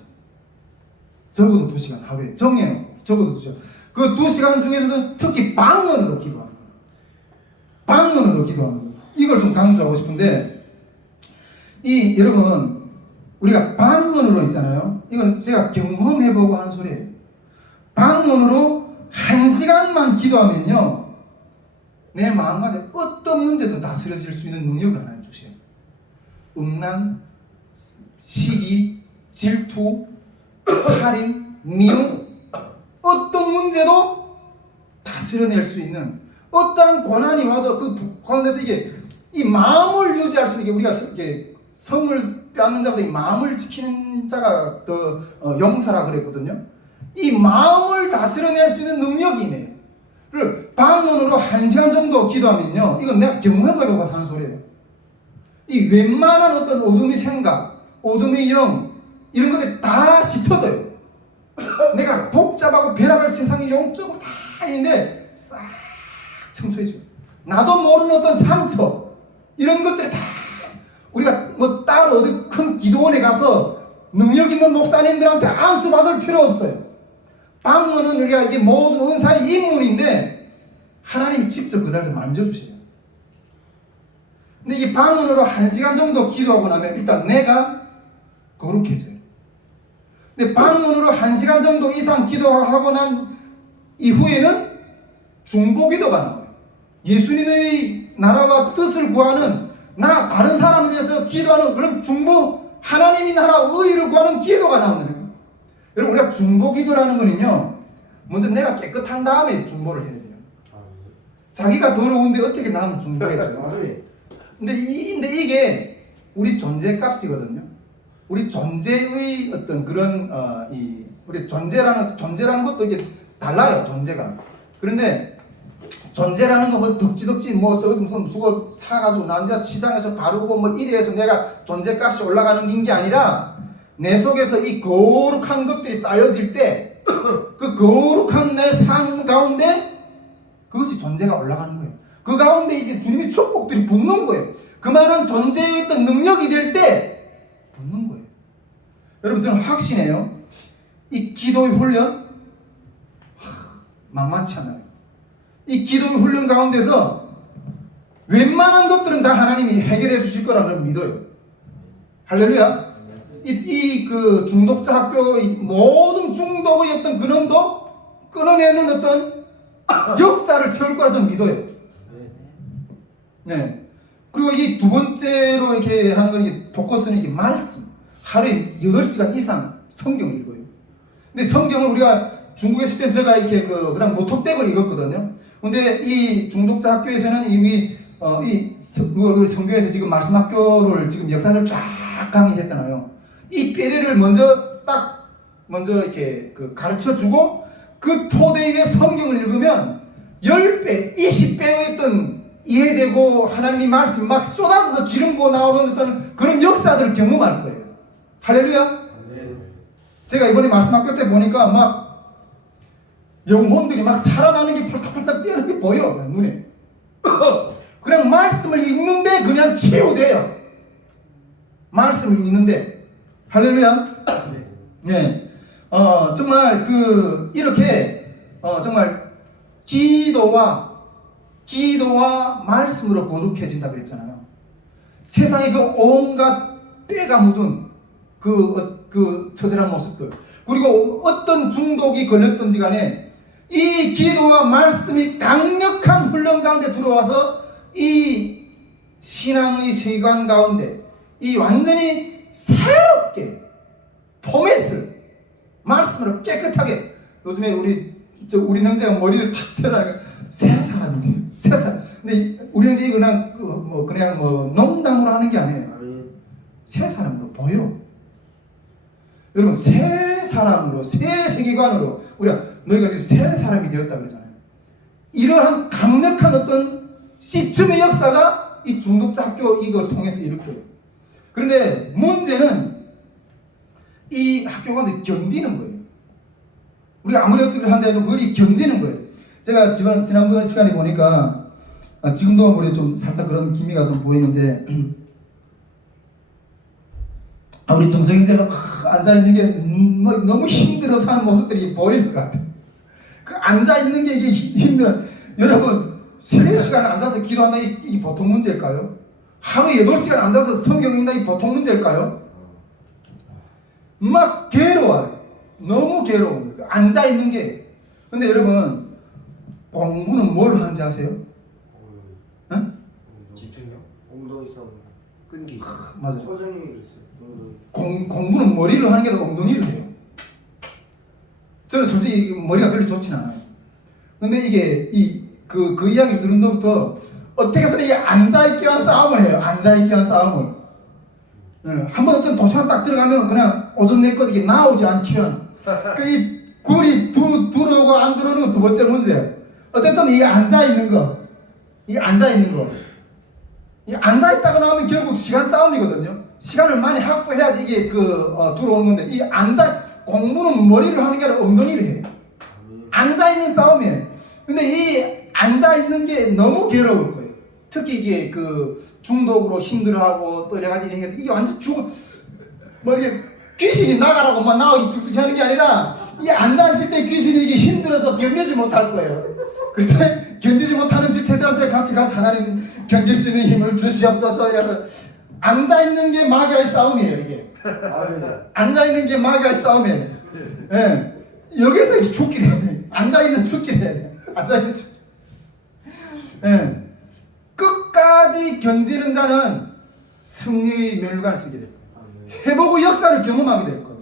하루에 정해놓고 적어도 2시간. 그 2시간 중에서도 특히 방언으로 기도하는 거예요. 방언으로 기도하는 거예요. 이걸 좀 강조하고 싶은데 여러분 우리가 방언으로 있잖아요. 이건 제가 경험해보고 하는 소리예요. 방언으로 1시간만 기도하면요 내 마음가짐 어떤 문제도 다스려질 수 있는 능력을 하나님 주세요. 음란, 시기, 질투, 살인, 미움, 어떤 문제도 다스려낼 수 있는, 어떠한 고난이 와도 그 고난에도 이게 이 마음을 유지할 수 있는 게, 우리가 이렇게 성을 빼앗는 자보다 이 마음을 지키는 자가 더 용사라 그랬거든요. 이 마음을 다스려낼 수 있는 능력이 있네요. 그리고 방언으로 1시간 정도 기도하면요, 이건 내가 경험을 해보고 사는 소리예요. 이 웬만한 어떤 어둠의 생각, 어둠의 영, 이런 것들이 다 씻어져요. 내가 복잡하고 별의별 세상의 영적으로 다 있는데 싹 청소해줘요. 나도 모르는 어떤 상처, 이런 것들이 다, 우리가 뭐 따로 어디 큰 기도원에 가서 능력 있는 목사님들한테 안수 받을 필요 없어요. 방언은 우리가 이게 모든 은사의 인물인데 하나님이 직접 그 자리에서 만져주세요. 근데 이게 방언으로 1시간 정도 기도하고 나면 일단 내가 거룩해져요. 근데 방언으로 1시간 정도 이상 기도하고 난 이후에는 중보기도가 나와요. 예수님의 나라와 뜻을 구하는, 나 다른 사람을 위해서 기도하는 그런 중보, 하나님이 나라 의를 구하는 기도가 나오는 거예요. 여러분, 우리가 중보기도라는 거는요, 먼저 내가 깨끗한 다음에 중보를 해야 돼요. 자기가 더러운데 어떻게 남을 중보해줘요? 근데 이게 우리 존재값이거든요. 우리 존재의 어떤 그런 우리 존재라는 것도 이게 달라요. 존재가. 그런데 존재라는 거 뭐 덕지덕지 뭐 무슨 수고 사가지고 나한테 시장에서 바르고 뭐 이래서 내가 존재값이 올라가는 게 아니라, 내 속에서 이 거룩한 것들이 쌓여질 때 그 거룩한 내 삶 가운데 그것이 존재가 올라가는 거예요. 그 가운데 이제 주님의 축복들이 붙는 거예요. 그만한 존재의 어떤 능력이 될 때 붙는 거예요. 여러분, 저는 확신해요. 이 기도의 훈련 만만치 않아요. 이 기도의 훈련 가운데서 웬만한 것들은 다 하나님이 해결해 주실 거라는 믿어요. 할렐루야. 그 중독자 학교의 모든 중독의 어떤 근원도 끊어내는 어떤 역사를 세울 거라 저는 믿어요. 네. 그리고 이 두 번째로 이렇게 하는 건, 이게 포커스는 이게 말씀. 하루에 8시간 이상 성경을 읽어요. 근데 성경을 우리가 중국에 있을 때 제가 이렇게 그냥 모토백을 읽었거든요. 근데 이 중독자 학교에서는 우리 성교에서 지금 말씀 학교를 지금 역사를 쫙 강의했잖아요. 이 뼈대를 먼저 이렇게 가르쳐 주고, 그 토대에 성경을 읽으면 10배, 20배의 어떤 이해되고 하나님의 말씀이 막 쏟아져서 기름 부어 나오는 어떤 그런 역사들을 경험할 거예요. 할렐루야. 제가 이번에 말씀 학교 때 보니까 막 영혼들이 막 살아나는 게 펄떡펄떡 뛰는 게 보여, 눈에. 그냥 말씀을 읽는데 그냥 치유돼요. 말씀을 읽는데. 할렐루야. 네. 정말 이렇게 정말 기도와 말씀으로 거룩해진다 그랬잖아요. 세상에 그 온갖 때가 묻은 그 처절한 모습들, 그리고 어떤 중독이 걸렸든지 간에 이 기도와 말씀이 강력한 훈련 가운데 들어와서 이 신앙의 세관 가운데 이 완전히 새롭게 포맷을 말씀으로 깨끗하게, 요즘에 우리 형제가 머리를 탁 세라니까 새 사람이 돼요. 새 사람. 근데 우리 형제 그냥 농담으로 하는 게 아니에요. 새 사람으로 보여. 여러분, 새 사람으로, 새 세계관으로 우리가 너희가 지금 새 사람이 되었다 그러잖아요. 이러한 강력한 어떤 시점의 역사가 이 중독자 학교 이걸 통해서 일으켜요. 그런데 문제는 이 학교가 견디는 거예요. 우리가 아무리 어떻게 한다해도 그걸 견디는 거예요. 제가 지난번 시간에 보니까 지금도 우리 좀 살짝 그런 기미가 좀 보이는데, 우리 정성형제가 앉아있는 게 너무 힘들어서 하는 모습들이 보이는 것 같아요. 그 앉아있는 게 이게 힘들어. 여러분, 3시간 앉아서 기도한다, 이게 보통 문제일까요? 하루에 8시간 앉아서 성경 읽는다, 이게 보통 문제일까요? 막 괴로워요. 너무 괴로운 거예요. 앉아있는 게. 근데 여러분, 공부는 뭘 하는지 아세요? 엉덩이 싸움. 끈기. 맞아요. 선생님이 그랬어요. 공부는 머리로 하는 게 아니라 엉덩이로 해요. 저는 솔직히 머리가 별로 좋진 않아요. 근데 이게 그 이야기를 들은 것부터 어떻게 해서는 이 앉아있기 위한 싸움을 해요. 앉아있기 위한 싸움을. 한번 어떤 도시락 딱 들어가면 그냥 오전 내것 이게 나오지 않기 위한 이 굴이 들어오고 안 들어오는 거 두 번째 문제예요. 어쨌든 이 앉아있는 거, 이 앉아있다가 나오면 결국 시간 싸움이거든요. 시간을 많이 확보해야지 이게 들어오는 건데, 이 공부는 머리를 하는 게 아니라 엉덩이를 해요. 앉아있는 싸움이에요. 근데 이 앉아있는 게 너무 괴로울 거예요. 특히 이게 중독으로 힘들어하고 또 여러 가지 이런 게, 이게 완전 이게 귀신이 나가라고 막 나오기 툭툭 하는 게 아니라, 이 앉아있을 때 귀신이 이게 힘들어서 견디지 못할 거예요. 그때 견디지 못하는 지체들한테 같이 가서 하나님 견딜 수 있는 힘을 주시옵소서. 이래서 앉아있는 게 마귀와의 싸움이에요, 이게. 앉아있는 게 마귀와의 싸움이에요. 예. 여기서 이렇게 죽기를 해야 돼. 앉아있는 죽기를 해야 돼. 앉아있는 죽기. 예. 끝까지 견디는 자는 승리의 멸관을 쓰게 될 거예요. 해보고 역사를 경험하게 될 거예요.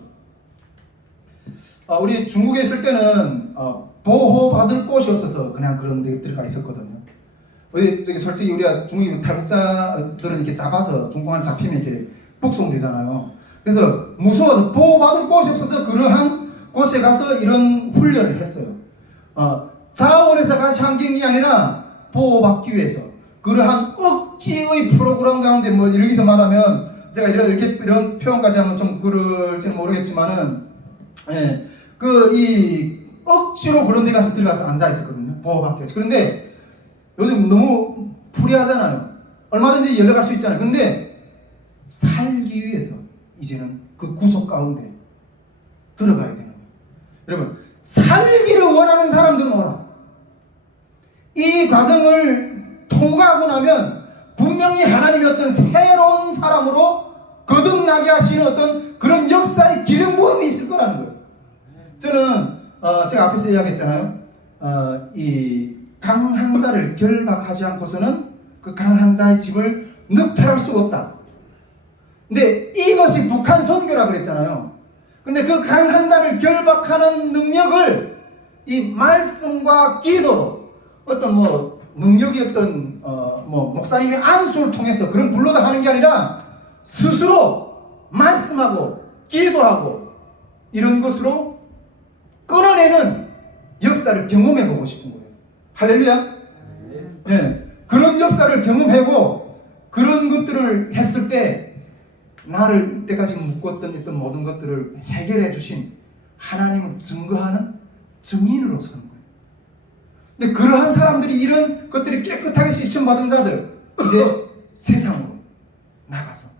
우리 중국에 있을 때는 보호받을 곳이 없어서 그냥 그런 데 들어가 있었거든요. 솔직히 우리가 중국인 탈북자들은 이렇게 잡아서 중국한 잡히면 이렇게 북송되잖아요. 그래서 무서워서 보호받을 곳이 없어서 그러한 곳에 가서 이런 훈련을 했어요. 자원에서 같이 한 경기 아니라 보호받기 위해서 그러한 억지의 프로그램 가운데 뭐 여기서 말하면 제가 이런 표현까지 하면 좀 그럴지는 모르겠지만은, 예, 이 억지로 그런 데 가서 들어가서 앉아 있었거든요. 보호받기 위해서. 그런데 요즘 너무 불리하잖아요. 얼마든지 연락할 수 있잖아요. 근데 살기 위해서 이제는 그 구속 가운데 들어가야 되는 거예요. 여러분, 살기를 원하는 사람들은 오라. 이 과정을 통과하고 나면 분명히 하나님이 어떤 새로운 사람으로 거듭나게 하시는 어떤 그런 역사의 기름 부음이 있을 거라는 거예요. 저는 제가 앞에서 이야기했잖아요. 이 강한 자를 결박하지 않고서는 그 강한 자의 집을 늑탈할 수가 없다. 근데 이것이 북한 선교라 그랬잖아요. 근데 그 강한 자를 결박하는 능력을 이 말씀과 기도로 어떤 능력이 어떤 목사님의 안수를 통해서 그런 불러다 하는 게 아니라 스스로 말씀하고 기도하고 이런 것으로 끊어내는 역사를 경험해 보고 싶은 거예요. 할렐루야. 네. 그런 역사를 경험하고 그런 것들을 했을 때 나를 이때까지 묶었던 있던 모든 것들을 해결해 주신 하나님을 증거하는 증인으로 서는 거예요. 근데 그러한 사람들이 이런 것들이 깨끗하게 시험받은 자들 이제 세상으로 나가서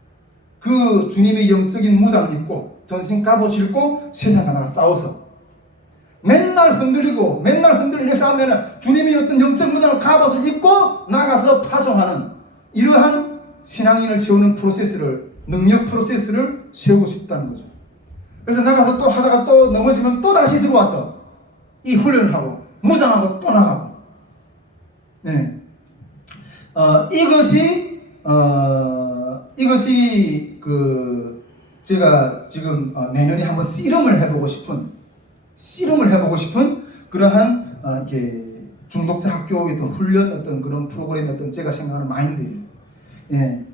그 주님의 영적인 무장 입고 전신 갑옷 입고 세상에 나가 싸워서 맨날 흔들리는 싸우면 주님이 어떤 영적 무장을 갑옷을 입고 나가서 파송하는 이러한 신앙인을 세우는 능력 프로세스를 세우고 싶다는 거죠. 그래서 나가서 또 하다가 또 넘어지면 또 다시 들어와서 이 훈련을 하고 무장하고 또 나가고. 네. 이것이 제가 지금 내년에 한번 씨름을 해보고 싶은 그러한 이렇게 중독자 학교의 어떤 훈련 어떤 그런 프로그램 어떤 제가 생각하는 마인드예요. 예.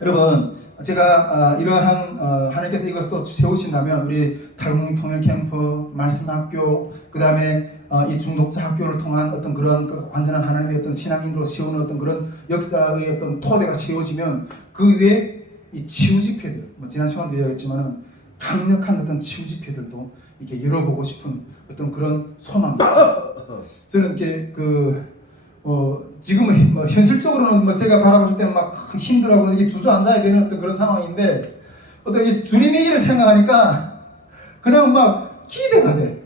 여러분, 제가 이러한 하나님께서 이것도 세우신다면 우리 탈북민 통일 캠프, 말씀학교, 그 다음에 이 중독자 학교를 통한 어떤 그런 완전한 하나님의 어떤 신앙인으로 세우는 어떤 그런 역사의 어떤 토대가 세워지면 그 위에 이 치유 집회들, 지난 시간도 이야기했지만은 강력한 어떤 치유 집회들도 이렇게 열어보고 싶은 어떤 그런 소망이 있어요. 저는 이렇게 지금은 현실적으로는 제가 바라봤을 때는 막 힘들어하고 이게 주저앉아야 되는 어떤 그런 상황인데 어떤 이 주님의 일을 생각하니까 그냥 막 기대가 돼.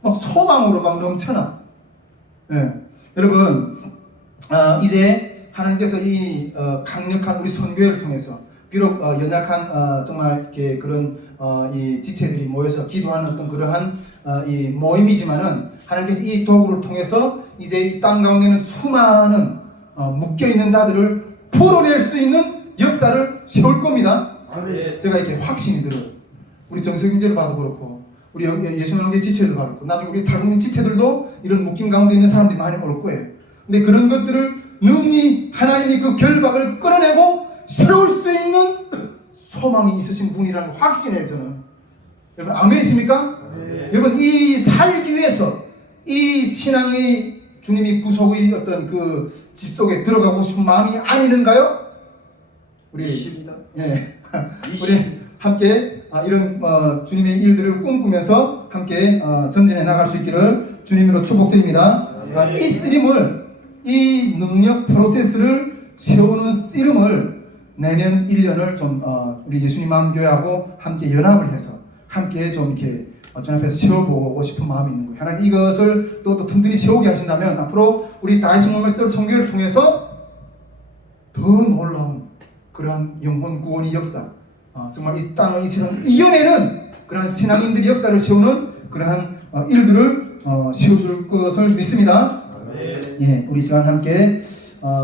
막 소망으로 막 넘쳐나. 예. 여러분, 이제 하나님께서 이 강력한 우리 선교회를 통해서 비록 연약한 정말 이렇게 그런 이 지체들이 모여서 기도하는 어떤 그러한 이 모임이지만은 하나님께서 이 도구를 통해서 이제 이 땅 가운데는 수많은 묶여 있는 자들을 풀어낼 수 있는 역사를 세울 겁니다. 아멘. 제가 이렇게 확신이 들어요. 우리 정세균제를 봐도 그렇고 우리 예수님의 지체들도 그렇고 나중에 우리 타국민 지체들도 이런 묶임 가운데 있는 사람들이 많이 올 거예요. 근데 그런 것들을 능히 하나님이 그 결박을 끌어내고 세울 수 있는 소망이 있으신 분이라는 확신이에요. 저는. 여러분 아멘이십니까? 아멘. 여러분 이 살기 위해서 이 신앙의 주님이 구속의 어떤 그 집 속에 들어가고 싶은 마음이 아니는가요? 우리 있습니다. 예, 우리 함께 이런 주님의 일들을 꿈꾸면서 함께 전진해 나갈 수 있기를 주님으로 축복드립니다. 이 쓰림을 이 능력 프로세스를 세우는 씨름을 내년 1년을 좀 우리 예수님 마음교회하고 함께 연합을 해서 함께 좀 이렇게 주님 앞에서 세워보고 싶은 마음이 있는 거예요. 하나님 이것을 또 든든히 세우게 하신다면 앞으로 우리 다이슨 모멘트 선교회를 통해서 더 놀라운 그러한 영혼 구원의 역사, 정말 이 땅의 이 세상을 이겨내는 그러한 신앙인들의 역사를 세우는 그러한 일들을 세워줄 것을 믿습니다. 아멘. 예, 우리 시간 함께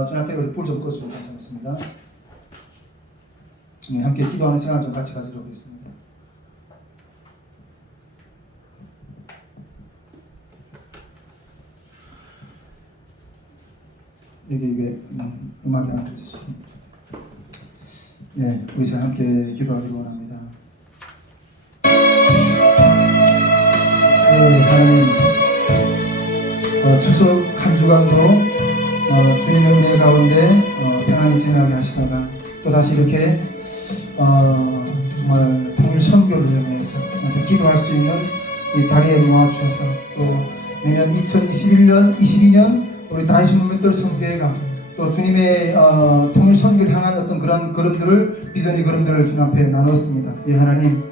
주님 앞에 불 좀 꺼주시고 감사하겠습니다. 예, 함께 기도하는 시간을 좀 같이 가지도록 하겠습니다. 이게 음악이 안 들리시죠? 예, 우리 자 함께 기도하기로 원합니다. 예, 하나님, 추석 한 주간도 주님의 은혜 가운데 평안히 지나게 하시다가 또 다시 이렇게 정말 통일 선교를 위해서 기도할 수 있는 이 자리에 모아주셔서 또 내년 2021년, 22년 우리 다이슨 모멘트 선교회가 또 주님의 통일 선교를 향한 어떤 그런 걸음들을 비전의 걸음들을 주님 앞에 나눴습니다. 예, 하나님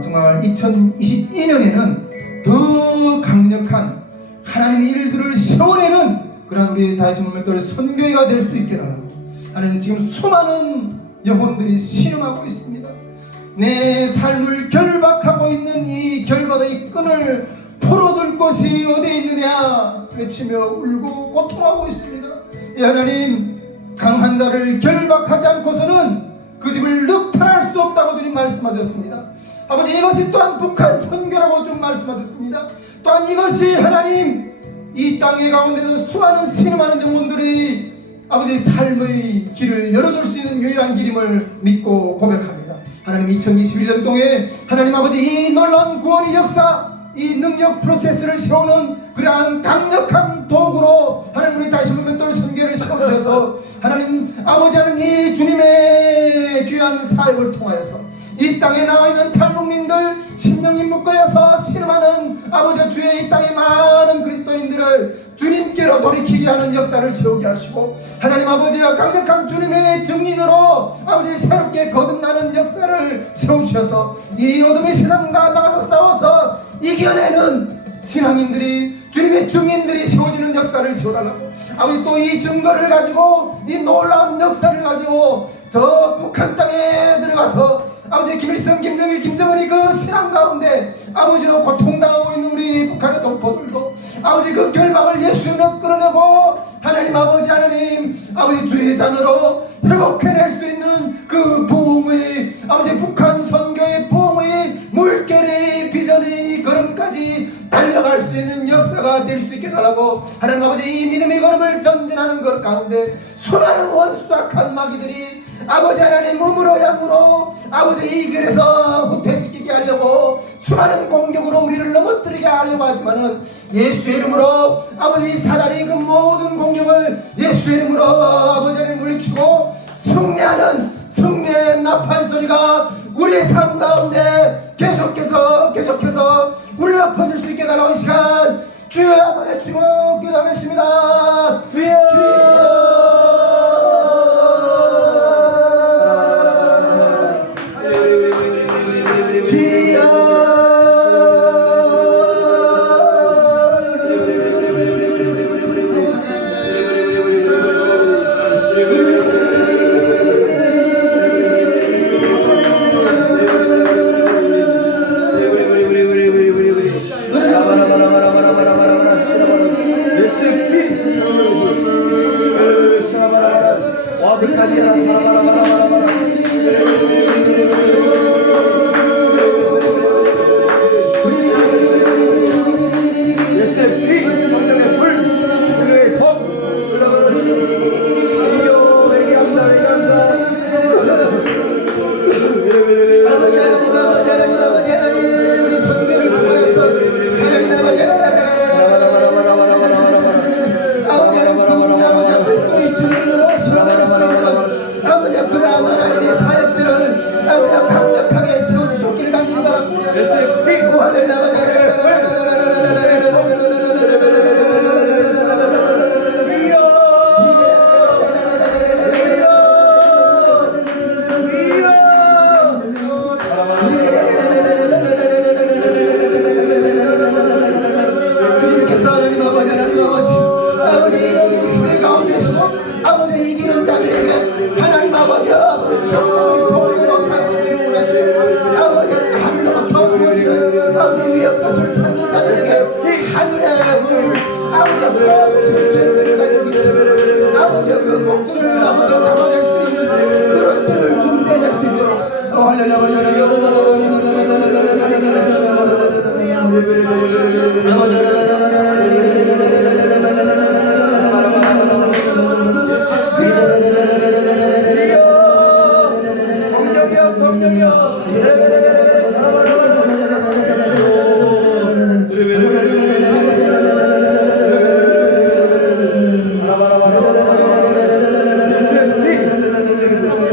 정말 2022년에는 더 강력한 하나님의 일들을 세워내는 그런 우리 다이슨 모멘트 선교회가 될 수 있게 달라고. 하나님 지금 수많은 영혼들이 신음하고 있습니다. 내 삶을 결박하고 있는 이 결박의 끈을 풀어줄 곳이 어디 있느냐 외치며 울고 고통하고 있습니다. 이 하나님, 강한 자를 결박하지 않고서는 그 집을 늑탈할 수 없다고 주님 말씀하셨습니다. 아버지, 이것이 또한 북한 선교라고 좀 말씀하셨습니다. 또한 이것이 하나님, 이 땅의 가운데서 수많은 신음하는 영혼들이 아버지 삶의 길을 열어줄 수 있는 유일한 길임을 믿고 고백합니다. 하나님, 2021년 동에 하나님 아버지 이 놀라운 구원의 역사, 이 능력 프로세스를 세우는 그러한 강력한 도구로 하나님 우리 다시 한번 또 선교를 세워주셔서 하나님 아버지 하나님 이 주님의 귀한 사역을 통하여서 이 땅에 나와 있는 탈북민들 심령이 묶어여서 신음하는 아버지 주의 이 땅의 많은 그리스도인들을 주님께로 돌이키게 하는 역사를 세우게 하시고 하나님 아버지와 강력한 주님의 증인으로 아버지 새롭게 거듭나는 역사를 세워주셔서 이 어둠의 세상과 나가서 싸워서 이겨내는 신앙인들이 주님의 증인들이 세워지는 역사를 세워달라고. 아버지 또 이 증거를 가지고 이 놀라운 역사를 가지고 저 북한 땅에 들어가서 아버지 김일성, 김정일, 김정은이 그 신앙 가운데 아버지 고통당하고 있는 우리 북한의 동포들도 아버지 그 결박을 예수님으로 끌어내고 하나님 아버지 하나님 아버지 주의 잔으로 회복해낼 수 있는 그 부흥의 아버지 북한 선교의 부흥의 물결의 비전의 걸음까지 달려갈 수 있는 역사가 될 수 있게 달라고. 하나님 아버지 이 믿음의 걸음을 전진하는 것 가운데 수많은 원수악한 마귀들이 아버지 하나님 몸으로 양으로 아버지 이 길에서 후퇴시키게 하려고 수많은 공격으로 우리를 넘어뜨리게 하려고 하지만은 예수의 이름으로 아버지 사단이 그 모든 공격을 예수의 이름으로 아버지 하나님 물리치고 승리하는 승리의 나팔 소리가 우리의 삶 가운데 계속해서 울려 퍼질 수 있게 달라고. 이 시간 주여 한번 외치고 기도하겠습니다.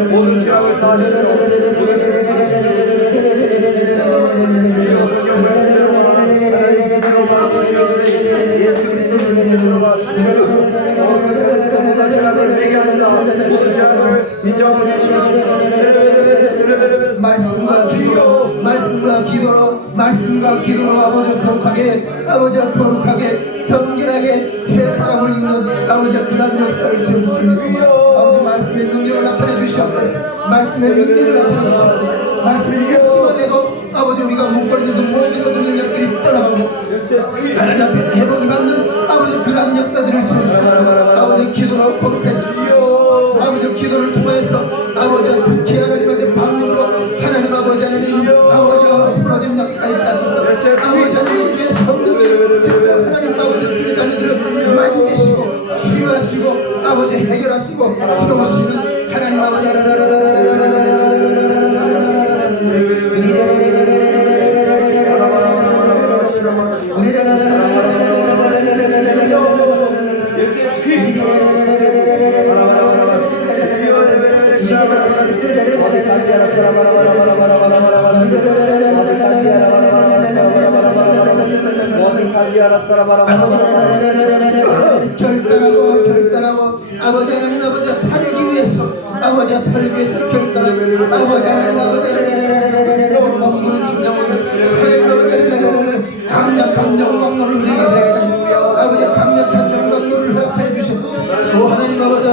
모든 죄악을 말씀과 기도로 아버지 거룩하게 성결하게 새 사람을 입는 아버지 그런 역사를 세우고 믿습니다. 아버지 말씀의 능력을 나타내 주시옵소서. 말씀의 능력을 나타내 주시옵소서. 말씀을 읽기만 해도 아버지 우리가 묵고 있는 그 모든 것들 능력들이 떠나가고 하나님 앞에서 회복이 받는 아버지 그러한 역사들을 세우시고 아버지 기도로 거룩해 주시오. 아버지 기도를 통해서 아버지 특히 하나님 아버지 방문으로 하나님 아버지 아버지 부러진 역사에 따라서 아버지 하나님 주의 성령이 직접 하나님 아버지 주의 자녀들을 만지시고 치유하시고 아버지 해결하시고 들어오시는 하나님 아버지 결단하고 아버지 하나님 아버지 살기 위해서 아버지 살기 위해서 결단하고 아버지 하나님 아버지 몸부는 침정을 하나님 강력한 영광을 우리에게 되겠습니다. 아버지 강력한 영광을 허락해 주셔서 하나님 아버지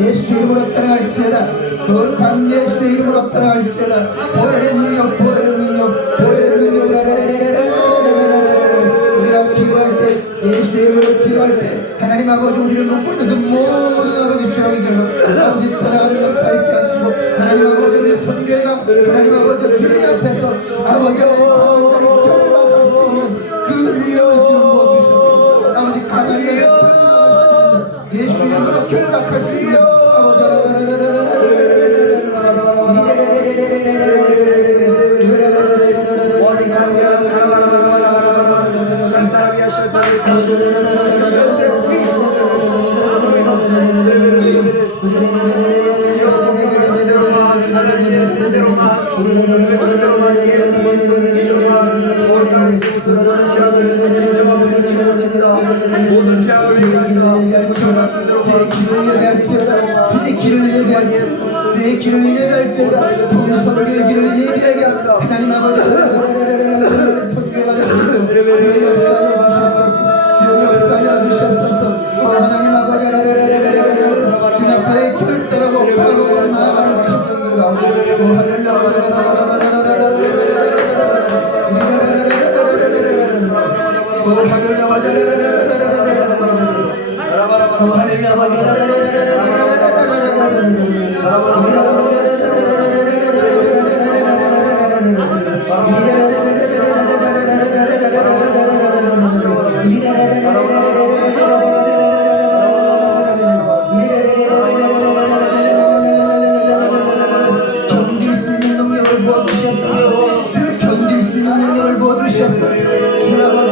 예수 이름으로 따라갈지어다. 거룩한 예수의 이름으로 따라갈지어다. 보혈의 능력 우리가 기도할 때 예수의 이름으로 기도할 때 하나님 아버지 우리를 먹고 있는 그 모든 아버지 죄악이들 아버지 따라가는 역사 있게 하시고 하나님 아버지 우리 선교회가 하나님 아버지 교회 앞에서 아버지 강한 자를 경박할 수 있는 그 능력을 기름 부어주셔서 아버지 강한 자를 경박할 수 있는 예수 이름으로 결박할 수 있는 주의 길을 예배할지어다. 동일 선교의 길을 예배하게 하나님 아버지 선교가 되시고 주의 역사에 주시옵소서. 주의 역사에 주시옵소서. 하나님 아버지 주님 앞에 길을 따라고 과거로 나아가는 성령 가운데 견딜 수 있는 능력을 부어주시옵소서. 견딜 수 있는 능력을 부어주시옵소서. 주여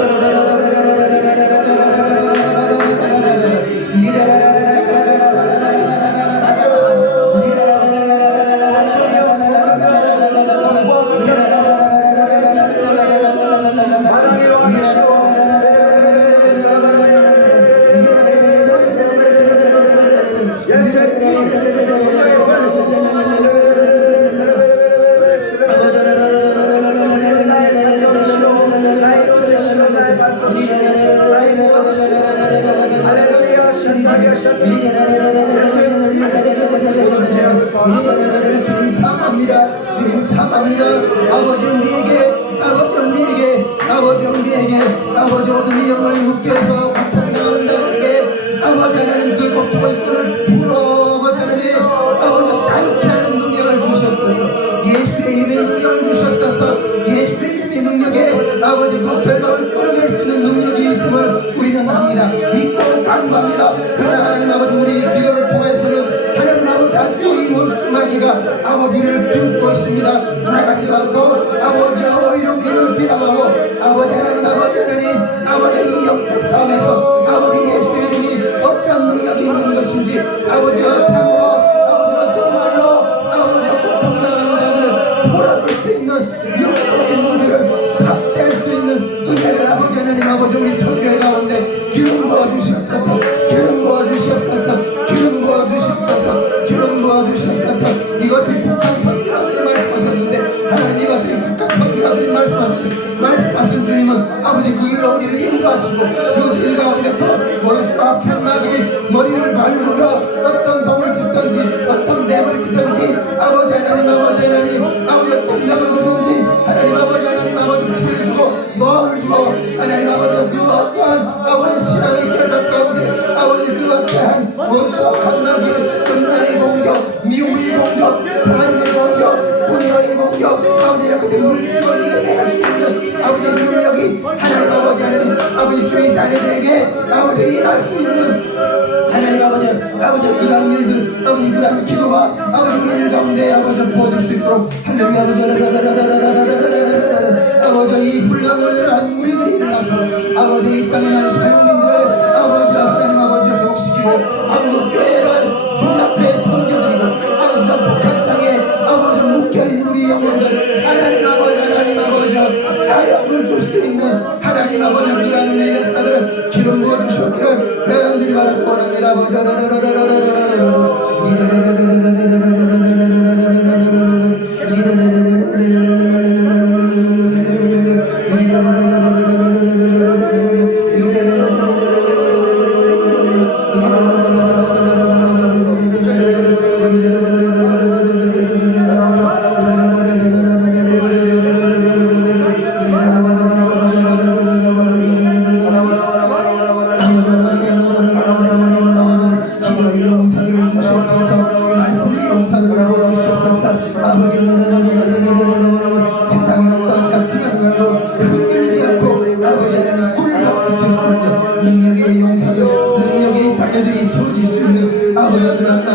주님 사랑합니다. 주님 사랑합니다. 아버지 우리에게 아버지 어둠의 영을 묶여서 고통당하는 자들에게 아버지 하나님 그 고통의 끈을 풀어 아버지 하나님 아버지 자유케 하는 능력을 주시옵소서. 예수의 이름의 능력을 주시옵소서. 예수의 이름의 능력에 아버지 그 결박을 끊어낼 수 있는 능력이 있음을 우리는 압니다. 믿고 간구합니다. 그러나 하나님 아버지 우리 기도를 통해서는 하나님 아버지 아직도 이 원수마귀가 아버지를 비웃고 있습니다. 나가지도 않고 아버지 오히려 우리를 비방하고 아버지 하나님 아버지 이 영적 싸움에서 아버지 예수의 이름이 어떤 능력이 있는 것인지 아버지 참으로 아버지 정말로 아버지 고통당하는 자들을 몰아줄 수 있는 능력의 무기를 답대할 수 있는 은혜를 아버지 하나님 아버지 우리 성교회 가운데 기름 부어 주시옵소서. 기름 부어 주시옵소서. 기름 부어 주시옵소서. 기름 부어 주시옵소서. 이것을 북한 선교라 주님 말씀하셨는데 하나님 이것을 북한 선교라 주님 말씀하신 주님은 아버지 그 일로 우리를 인도하시고 그 길 가운데서 원수와 편막이 머리를 밟으며 어떤 동을 짓든지 어떤 뱀을 짓든지 아버지 하나님 어떤 뱀을 주든지 하나님 아버지 풀 주고 노을 주고 하나님 아버지 그 어떠한 아버지 신앙의 결박 가운데 아버지 그 어떠한 원수와 편막이 끝난의 공격 미움의 공격 사랑의 공격 분노의 공격 아버지 이렇게 물질을 이겨낼 수 있는 아버지의 능력이 하나님 아버지 주의 자녀들에게 아버지 일할 수 있는 하나님 아버지 그러한 일들 아버지 그러한 기도가 아버지 우리 일 가운데 아버지 부어질 수 있도록 할렐루야 아버지 이 훈련을 한 무리들이 일어나서 아버지 이 땅에 난 태국민들을 아버지 하나님 아버지 회복시키고 한국교회를 주님 앞에 섬겨드리고 아버지 북한 땅에 아버지 묶여있는 우리 영혼들 하나님 아버지 자유함을 줄 수 있는 하나님 아버지 그러한 은혜의 역사들을 기름 부어 주시옵기를 회원들이 바라고 원합니다. 세상에 어떤 가치가 들어도 흔들리지 않고 아버지 하나님 굴복시킬 수 있는 능력의 용사들 능력의 자녀들이 세워질 수 있는 아버지 하나님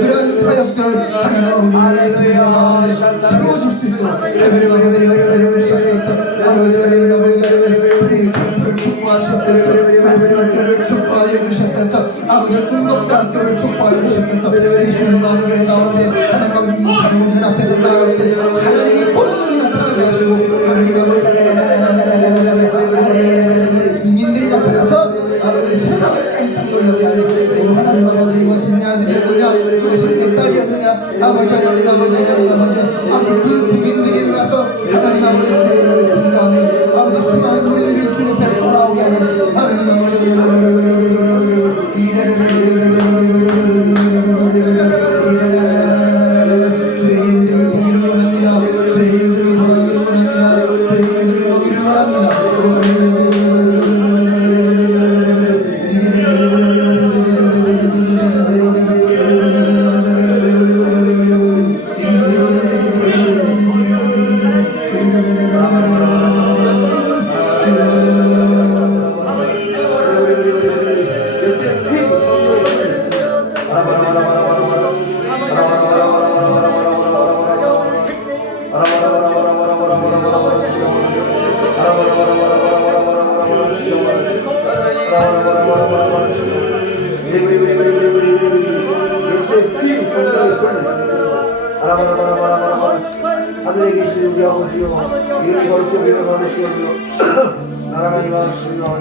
그러한 사역들을 하나님 아버지의 생명 가운데 세워줄 수 있도록 하나님 아버지의 역사해 주시옵소서. 아버지 하나님 우리 교회를 축복하시옵소서. 말씀 학교를 축복하여 주시옵소서. 아버지 중독자 학교를 축복하여 주시옵소서. 예수님 교회 가운데 하나님 아버지 이 사람들 앞에서 나올 때 하나님이 본인이 나타나게 하시고 하나님 아버지 국민들이 나타나서 아버지 세상을 깜짝 놀라게 하는 하나님 아버지 이것이 내 아들이었느냐 이것이 내 딸이었느냐 아버지 그 증인들이 일어나서 하나님 아버지 죄를 증거하며 아버지 수많은 우리들이 주님 앞에 돌아오게 하는 하나님 아버지 죄인들을 보기를 원합니다. 죄인들을 보기를 원합니다. 죄인들을 보기를 원합니다. 하늘에 계신 우리 아버지여 이름이 거룩히 여김을 받으시옵소서. 나라가 임하옵시며